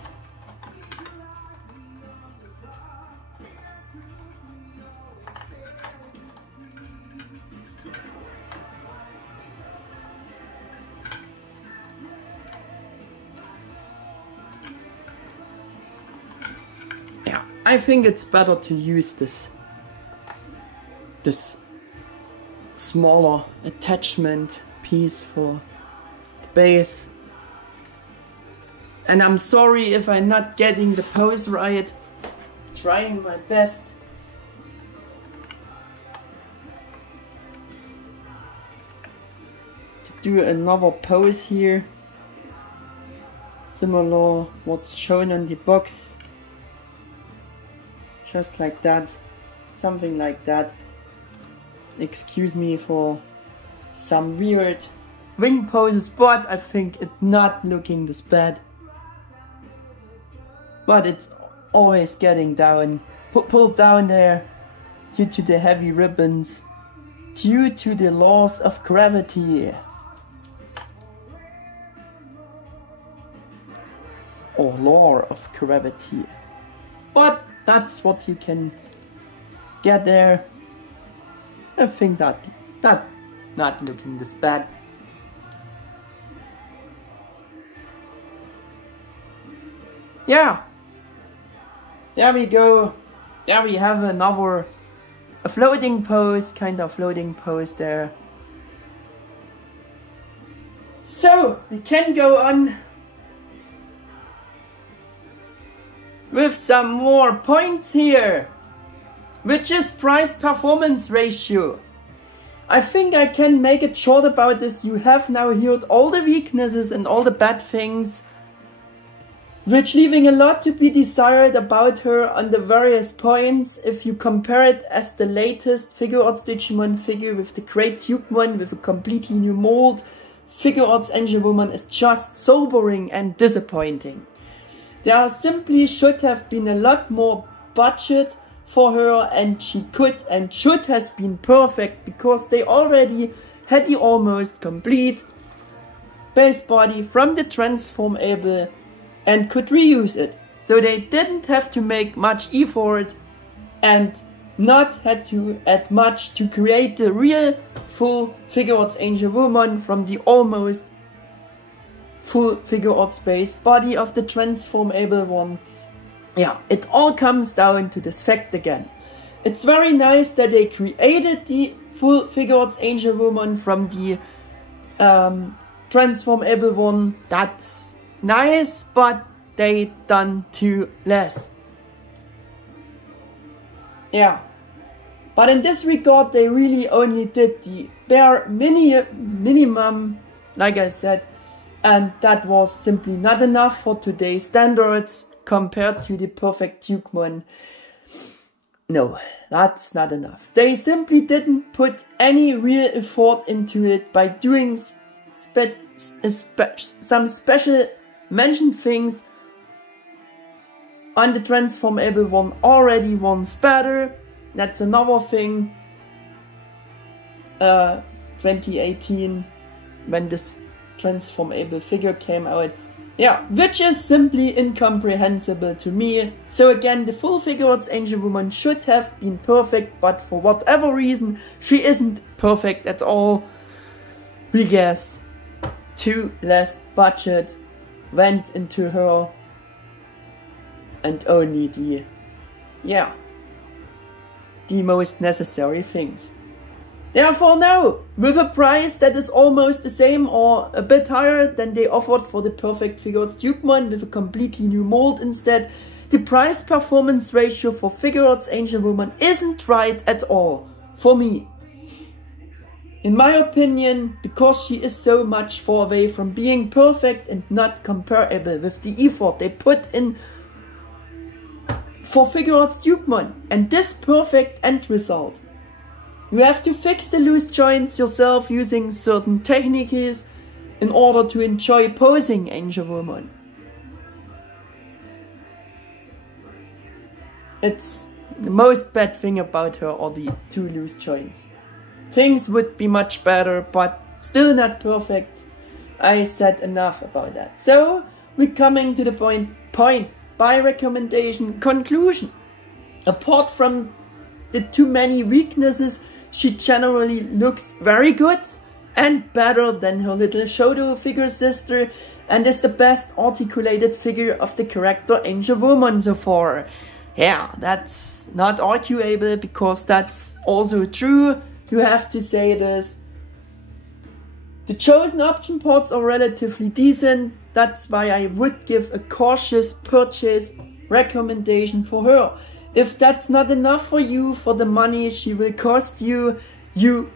I think it's better to use this smaller attachment piece for the base. And I'm sorry if I'm not getting the pose right. Trying my best. To do another pose here. Similar what's shown on the box. Just like that. Something like that. Excuse me for some weird wing poses, but I think it's not looking this bad. But it's always getting down, pulled down there due to the heavy ribbons, due to the laws of gravity. Or law of gravity. But that's what you can get there. I think that not looking this bad. Yeah. There we go. There we have another floating pose, kind of floating pose there. So we can go on with some more points here, which is price performance ratio. I think I can make it short about this. You have now heard all the weaknesses and all the bad things, which leaving a lot to be desired about her on the various points. If you compare it as the latest Figuarts Digimon figure with the great Tubemon with a completely new mold, Figuarts Angewomon is just sobering and disappointing. There simply should have been a lot more budget for her, and she could and should have been perfect, because they already had the almost complete base body from the transformable and could reuse it. So they didn't have to make much effort and not had to add much to create the real full Figuarts Angewomon from the almost full Figuarts base body of the transformable one. Yeah, it all comes down to this fact again. It's very nice that they created the full Figuarts Angewomon from the transformable one. That's nice, but they done too less. Yeah, but in this regard they really only did the bare minimum, like I said, and that was simply not enough for today's standards compared to the perfect Tubemon. No, that's not enough. They simply didn't put any real effort into it by doing some special mentioned things on the transformable one already once better. That's another thing. 2018, when this transformable figure came out. Yeah, which is simply incomprehensible to me. So again, the full Figuarts Angewomon should have been perfect, but for whatever reason, she isn't perfect at all. We guess too less budget went into her, and only the most necessary things. Therefore now, with a price that is almost the same or a bit higher than they offered for the perfect Figuarts Tubemon with a completely new mold instead, the price performance ratio for Figuarts Angewomon isn't right at all, for me. In my opinion, because she is so much far away from being perfect and not comparable with the effort they put in for Figuarts Tubemon and this perfect end result. You have to fix the loose joints yourself using certain techniques in order to enjoy posing Angewomon. It's the most bad thing about her are the two loose joints. Things would be much better, but still not perfect. I said enough about that. So we're coming to the point by recommendation conclusion. Apart from the too many weaknesses, she generally looks very good and better than her little Shodo figure sister, and is the best articulated figure of the character Angewomon so far. Yeah, that's not arguable, because that's also true. You have to say this. The chosen option ports are relatively decent. That's why I would give a cautious purchase recommendation for her. If that's not enough for you, for the money she will cost you, you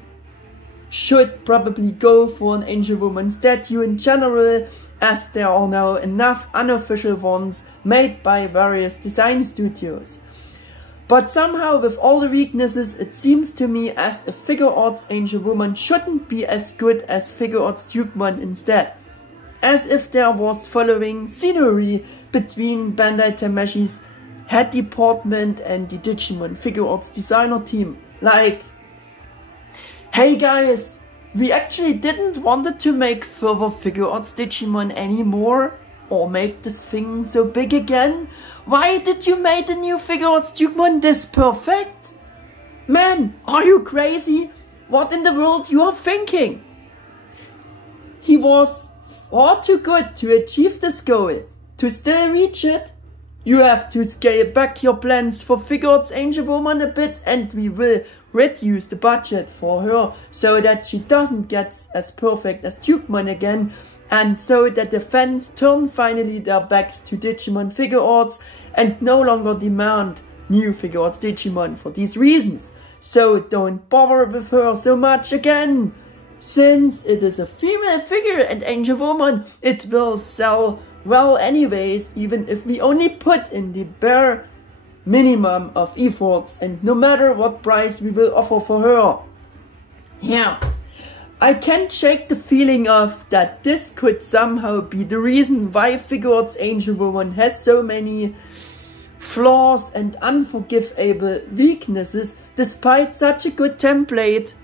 should probably go for an Angewomon statue in general, as there are now enough unofficial ones made by various design studios. But somehow, with all the weaknesses, it seems to me as if Figuarts Angewomon shouldn't be as good as Figuarts Dukeman instead. As if there was following scenery between Bandai Tamashii's head department and the Digimon Figuarts designer team. Like, hey guys, we actually didn't want to make further Figuarts Digimon anymore, or make this thing so big again. Why did you make the new Figuarts Dukeman this perfect? Man, are you crazy? What in the world you are thinking? He was far too good to achieve this goal. To still reach it, you have to scale back your plans for Figuarts Angewomon a bit, and we will reduce the budget for her so that she doesn't get as perfect as Dukeman again, and so that the fans turn finally their backs to Digimon Figuarts and no longer demand new Figuarts Digimon for these reasons. So don't bother with her so much again. Since it is a female figure and Angewomon, it will sell well anyways, even if we only put in the bare minimum of efforts, and no matter what price we will offer for her. Yeah, I can't shake the feeling of that this could somehow be the reason why Figuarts Angewomon has so many flaws and unforgivable weaknesses, despite such a good template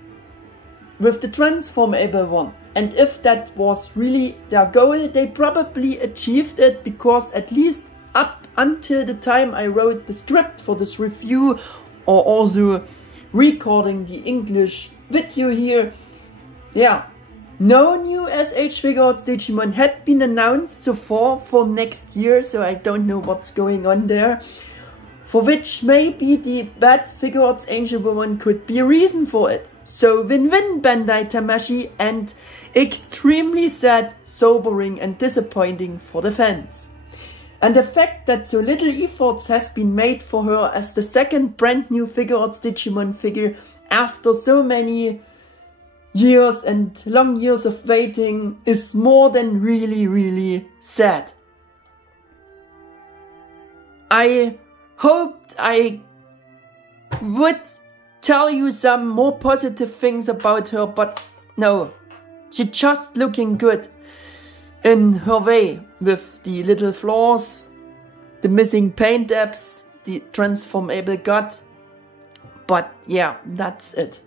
with the transformable one. And if that was really their goal, they probably achieved it, because at least up until the time I wrote the script for this review, or also recording the English video here, yeah, no new S.H.Figuarts Digimon had been announced so far for next year, so I don't know what's going on there. For which maybe the bad Figuarts Angewomon could be a reason for it. So win-win Bandai Tamashii, and extremely sad, sobering and disappointing for the fans. And the fact that so little efforts has been made for her as the second brand new Figuarts Digimon figure after so many years and long years of waiting is more than really sad. I hoped I would tell you some more positive things about her, but no, she's just looking good in her way, with the little flaws, the missing paint depths, the transformable gut, but yeah, that's it.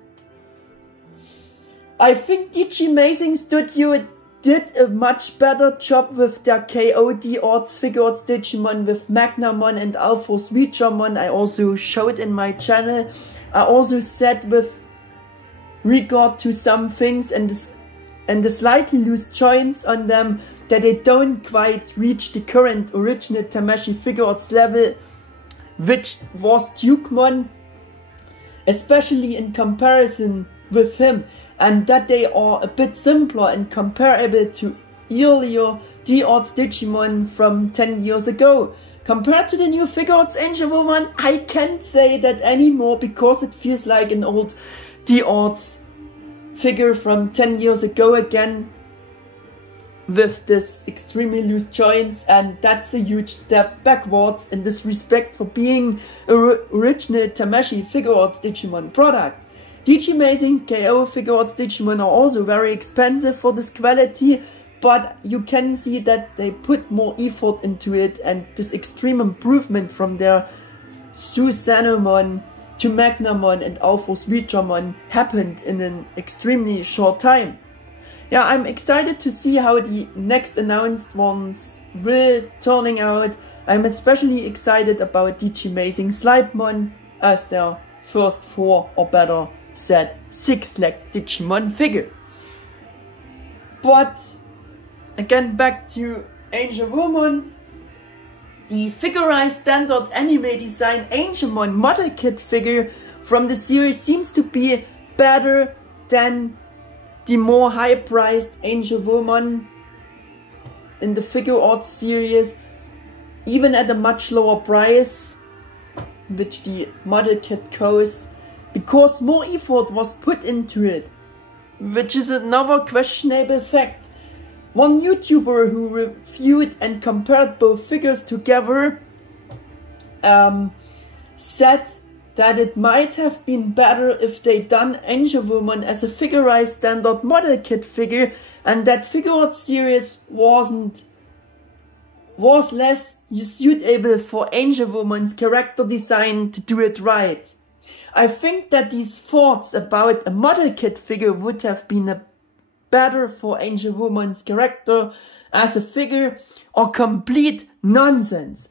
I think the G-Amazing Studio did a much better job with their KOD Arts Figuarts Digimon with Magnamon and Alphos Reachamon. I also showed in my channel. I also said with regard to some things and the slightly loose joints on them that they don't quite reach the current original Tamashii Figuarts level, which was Dukemon, especially in comparison with him, and that they are a bit simpler and comparable to earlier D-Arts Digimon from 10 years ago. Compared to the new Figuarts Angewomon, I can't say that anymore, because it feels like an old D-Arts figure from 10 years ago again, with this extremely loose joints, and that's a huge step backwards in this respect for being an original Tamashii Figuarts Digimon product. DG Amazing KO Figuarts Digimon are also very expensive for this quality, but you can see that they put more effort into it, and this extreme improvement from their Susanomon to Magnamon and Alphos Reachamon happened in an extremely short time. Yeah, I'm excited to see how the next announced ones will turning out. I'm especially excited about DG Amazing Slipemon as their first 4 or better said 6-leg Digimon figure. But again, back to Angewomon. The figurized standard anime design Angemon model kit figure from the series seems to be better than the more high-priced Angewomon in the Figuarts series, even at a much lower price, which the model kit costs, because more effort was put into it, which is another questionable fact. One YouTuber who reviewed and compared both figures together said that it might have been better if they done Angewomon as a figurized standard model kit figure, and that Figuarts series was less suitable for Angewomon's character design to do it right. I think that these thoughts about a model kit figure would have been better for Angewomon's character as a figure are complete nonsense.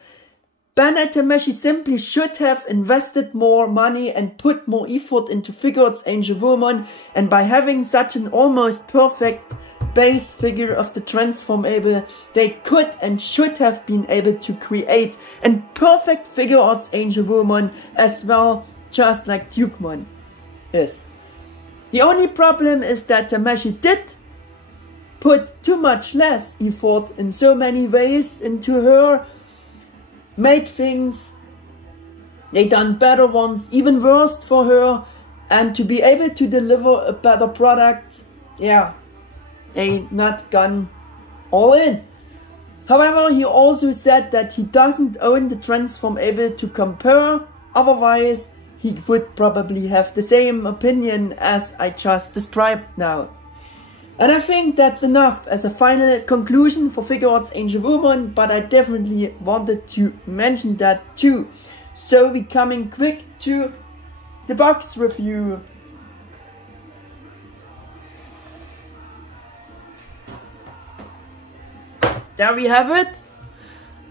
Bandai Tamashii simply should have invested more money and put more effort into Figuarts Angewomon, and by having such an almost perfect base figure of the transformable, they could and should have been able to create a perfect Figuarts Angewomon as well, just like Dukemon is. The only problem is that Tamashii did put too much less effort in so many ways into her, made things they done better ones even worse for her, and to be able to deliver a better product, yeah, they not gone all in. However, he also said that he doesn't own the transformable to compare, otherwise he would probably have the same opinion as I just described now. And I think that's enough as a final conclusion for Figuarts Angewomon, but I definitely wanted to mention that too. So we coming quick to the box review. There we have it.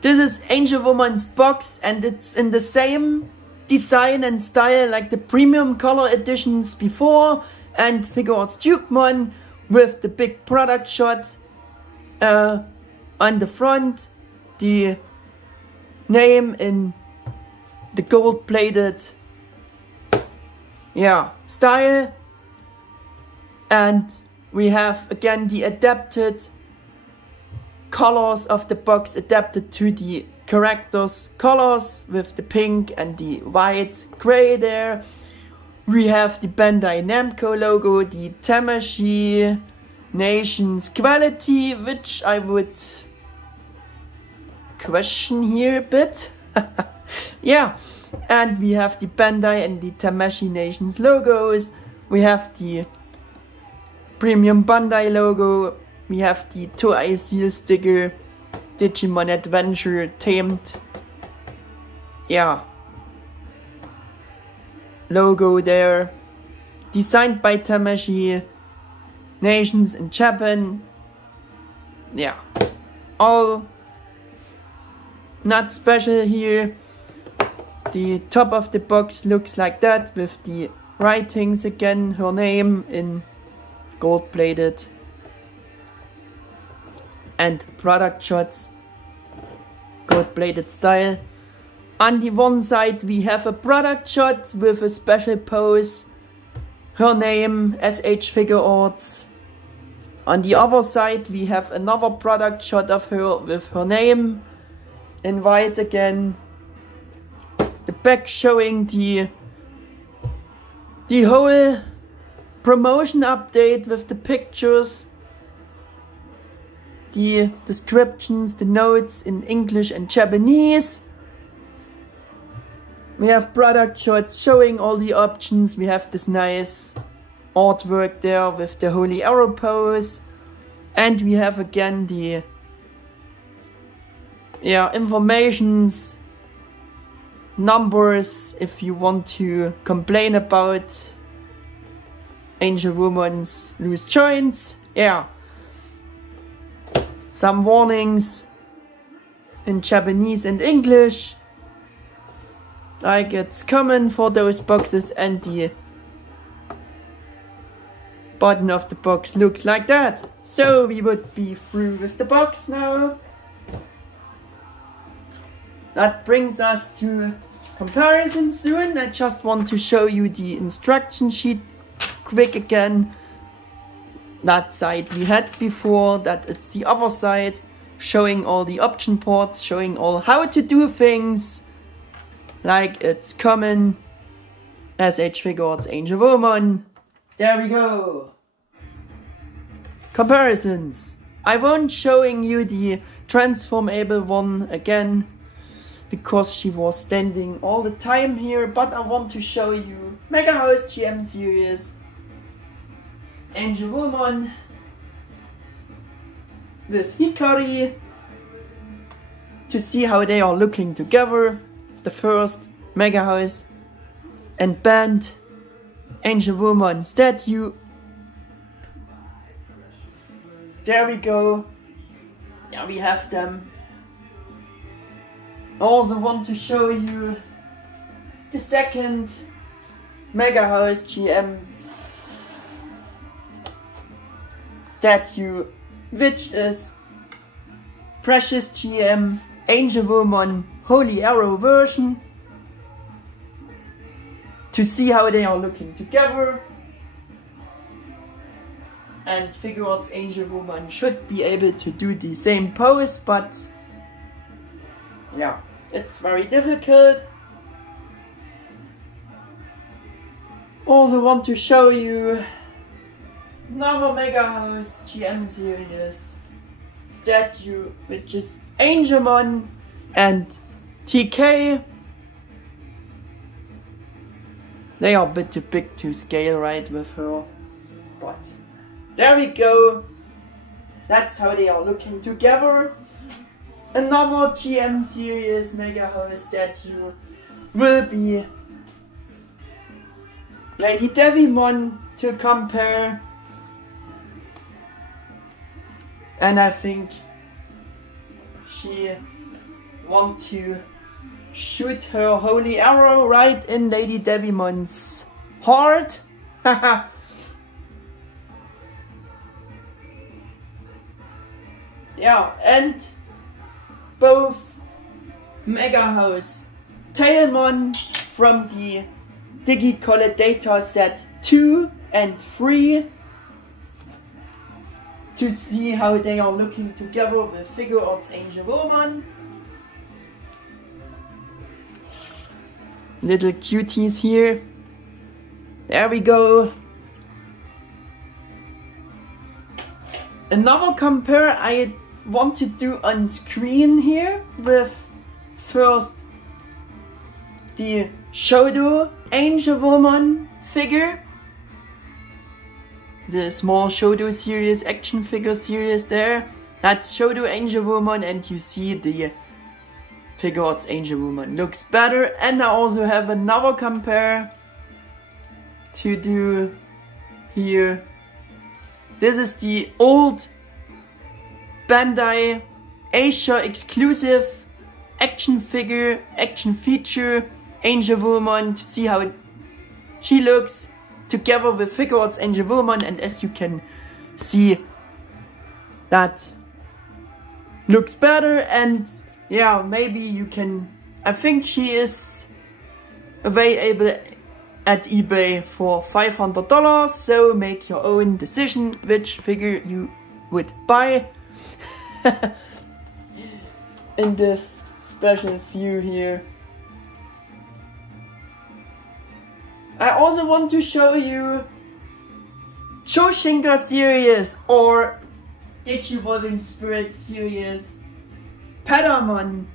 This is Angewomon's box, and it's in the same design and style like the premium color editions before, and Figuarts Dukemon, with the big product shot on the front, the name in the gold plated style, and we have again the adapted colors of the box adapted to the characters' colors with the pink and the white gray there. We have the Bandai Namco logo, the Tamashii Nations quality, which I would question here a bit. Yeah, and we have the Bandai and the Tamashii Nations logos. We have the premium Bandai logo. We have the Toei seal sticker, Digimon Adventure tamed, logo there, designed by Tamashii Nations in Japan. All not special here. The top of the box looks like that with the writings again, her name in gold plated, and product shots, gold plated style. On the one side we have a product shot with a special pose, her name S.H.Figuarts. On the other side we have another product shot of her with her name in white again. The back showing the whole promotion update with the pictures, the descriptions, the notes in English and Japanese. We have product shots showing all the options. We have this nice artwork there with the holy arrow pose, and we have again the informations, numbers if you want to complain about Angewomon's loose joints. Some warnings in Japanese and English, like it's common for those boxes, and the bottom of the box looks like that. So we would be through with the box now. that brings us to comparison soon. I just want to show you the instruction sheet quick again. That side we had before, that it's the other side, showing all the option ports, showing all how to do things, like it's common, S.H.Figuarts Angewomon. There we go. Comparisons. I won't showing you the transformable one again, because she was standing all the time here, but I want to show you Mega House GM series Angewomon with Hikari, to see how they are looking together. The first Mega House and Band Angewomon statue. There we go. Yeah, we have them. I also want to show you the second Mega House GM statue, which is Precious GM Angewomon Holy Arrow version, to see how they are looking together. And Figuarts Angewomon should be able to do the same pose, but yeah, it's very difficult. Also want to show you another Mega House GM series statue, which is Angemon and TK. They are a bit too big to scale right with her, but there we go. That's how they are looking together. Another GM series Mega House statue will be Lady Devimon to compare. And I think she want to shoot her holy arrow right in Lady Devimon's heart. Yeah, and both Mega House Tailmon from the Digi-Collet data set 2 and 3, to see how they are looking together with Figuarts Angewomon. Little cuties here. There we go. Another compare I want to do on screen here, with first the Shodo Angewomon figure, the small Shodo series action figure series there. That's Shodo Angewomon, and you see the Figuarts Angewomon looks better. And I also have another compare to do here. This is the old Bandai Asia exclusive action figure, action feature Angewomon, to see how she looks together with Figuarts Angewomon. And as you can see, that looks better. And yeah, maybe you can, I think she is available at eBay for $500, so make your own decision which figure you would buy. In this special view here. I also want to show you Choshinka series or Digivolving Spirit series Patamon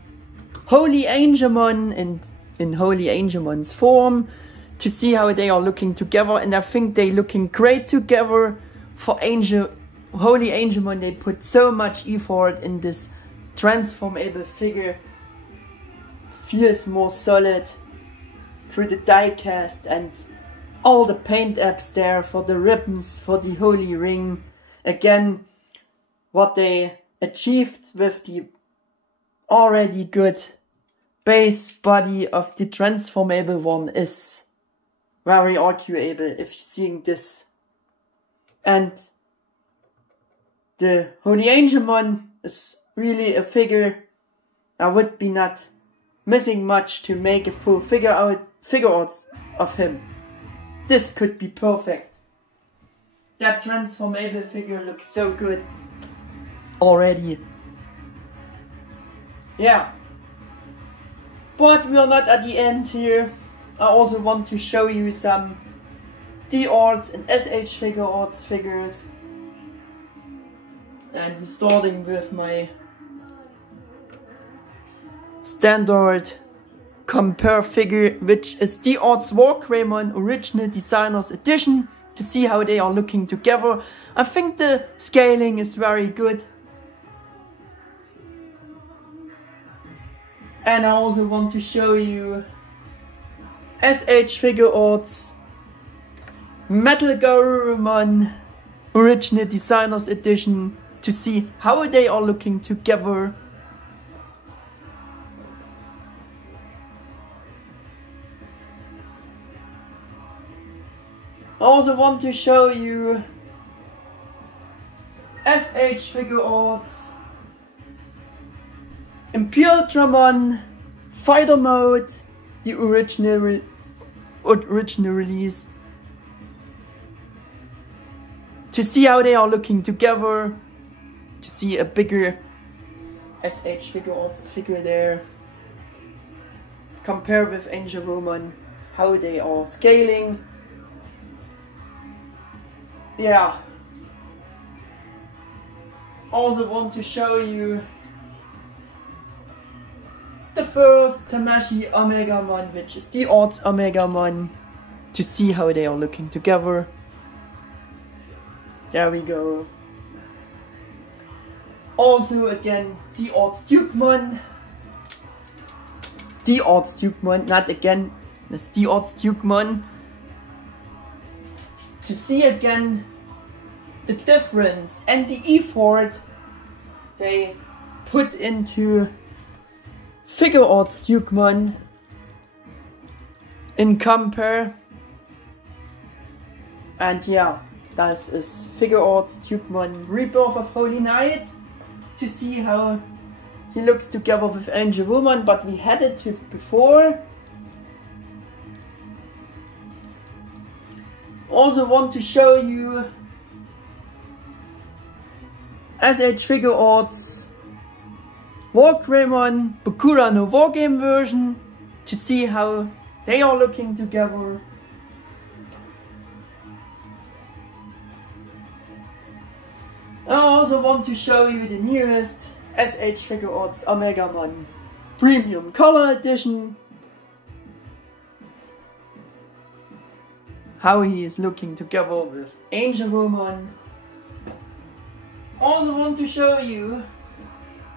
Holy Angemon, and in Holy Angemon's form, to see how they are looking together. And I think they looking great together. For Holy Angemon, they put so much effort in this transformable figure. Feels more solid through the die cast, and all the paint apps there for the ribbons, for the holy ring. Again, what they achieved with the already good base body of the transformable one is very arguable if you're seeing this. And the Holy Angemon is really a figure I would be not missing much to make a full Figuarts of him. This could be perfect. That transformable figure looks so good already. Yeah. But we are not at the end here. I also want to show you some D-Arts and S.H.Figuarts figures. And we're starting with my standard compare figure, which is D-Arts Wargreymon Original Designers Edition, to see how they are looking together. I think the scaling is very good. And I also want to show you S.H.Figuarts Metal Garurumon Original Designers Edition, to see how they are looking together. I also want to show you S.H.Figuarts Impultramon Fighter Mode, the original release, to see how they are looking together, to see a bigger S.H.Figuarts figure there, compare with Angemon, how they are scaling. Yeah. Also want to show you the first Tamashii Omegamon, which is the D-Arts Omegamon, to see how they are looking together. There we go. Also again, D-Arts Dukemon. D-Arts Dukemon, not again, it's D-Arts Dukemon. To see again the difference and the effort they put into Figuarts Dukemon in compare. And yeah, das is Figuarts Dukemon Rebirth of Holy Knight, to see how he looks together with Angemon, but we had it before. Also want to show you S.H.Figuarts Wargreymon Bakura no Wargame version, to see how they are looking together. I also want to show you the newest S.H.Figuarts Omegamon Premium Color Edition, how he is looking together with Angemon. Also want to show you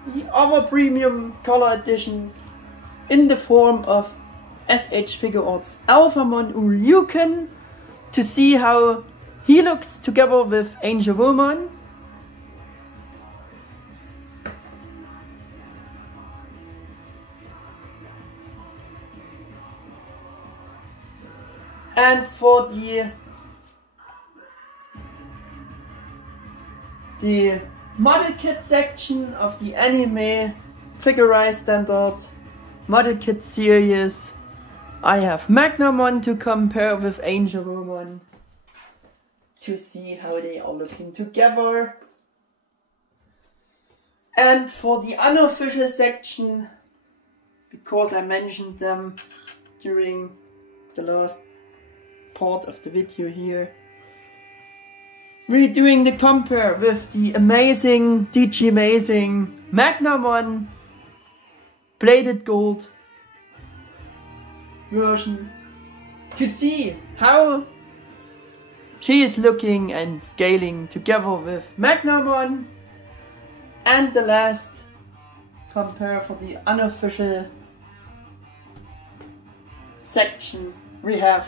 the other Premium Color Edition in the form of S.H.Figuarts Alphamon Uryuken, to see how he looks together with Angemon. And for the model kit section of the anime Figuarts Standard model kit series, I have Magnamon to compare with Angemon, to see how they are looking together. And for the unofficial section, because I mentioned them during the last part of the video here, we're doing the compare with the amazing, amazing Magnamon Plated Gold version, to see how she is looking and scaling together with Magnamon. And the last compare for the unofficial section, we have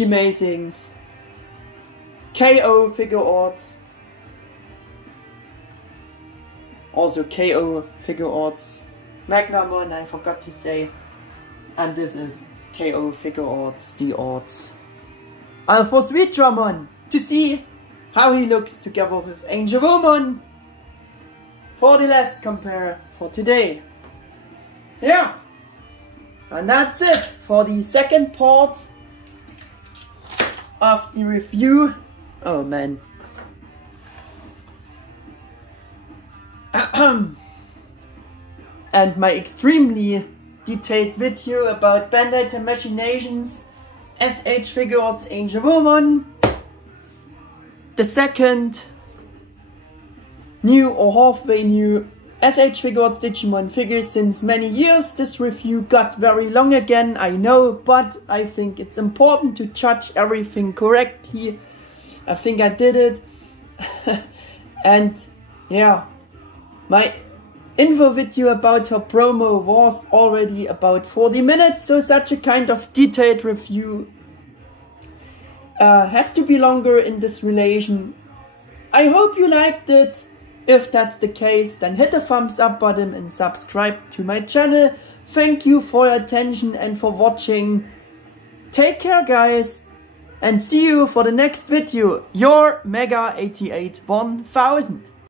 Amazing's KO Figuarts, also KO Figuarts Magnamon, I forgot to say, and this is KO Figuarts D-Arts Alphaswitramon, to see how he looks together with Angemon. For the last compare for today. Yeah, and that's it for the second part of the review. Oh man. And my extremely detailed video about Bandai Tamashii Nations S.H.Figuarts Angewomon. The second new or halfway new S.H.Figuarts Digimon figures since many years. This review got very long again, I know, but I think it's important to judge everything correctly. I think I did it. And yeah, my info video about her promo was already about 40 minutes, so such a kind of detailed review has to be longer in this relation. I hope you liked it. If that's the case, then hit the thumbs up button and subscribe to my channel. Thank you for your attention and for watching. Take care guys, and see you for the next video. Your Mega 88 1000.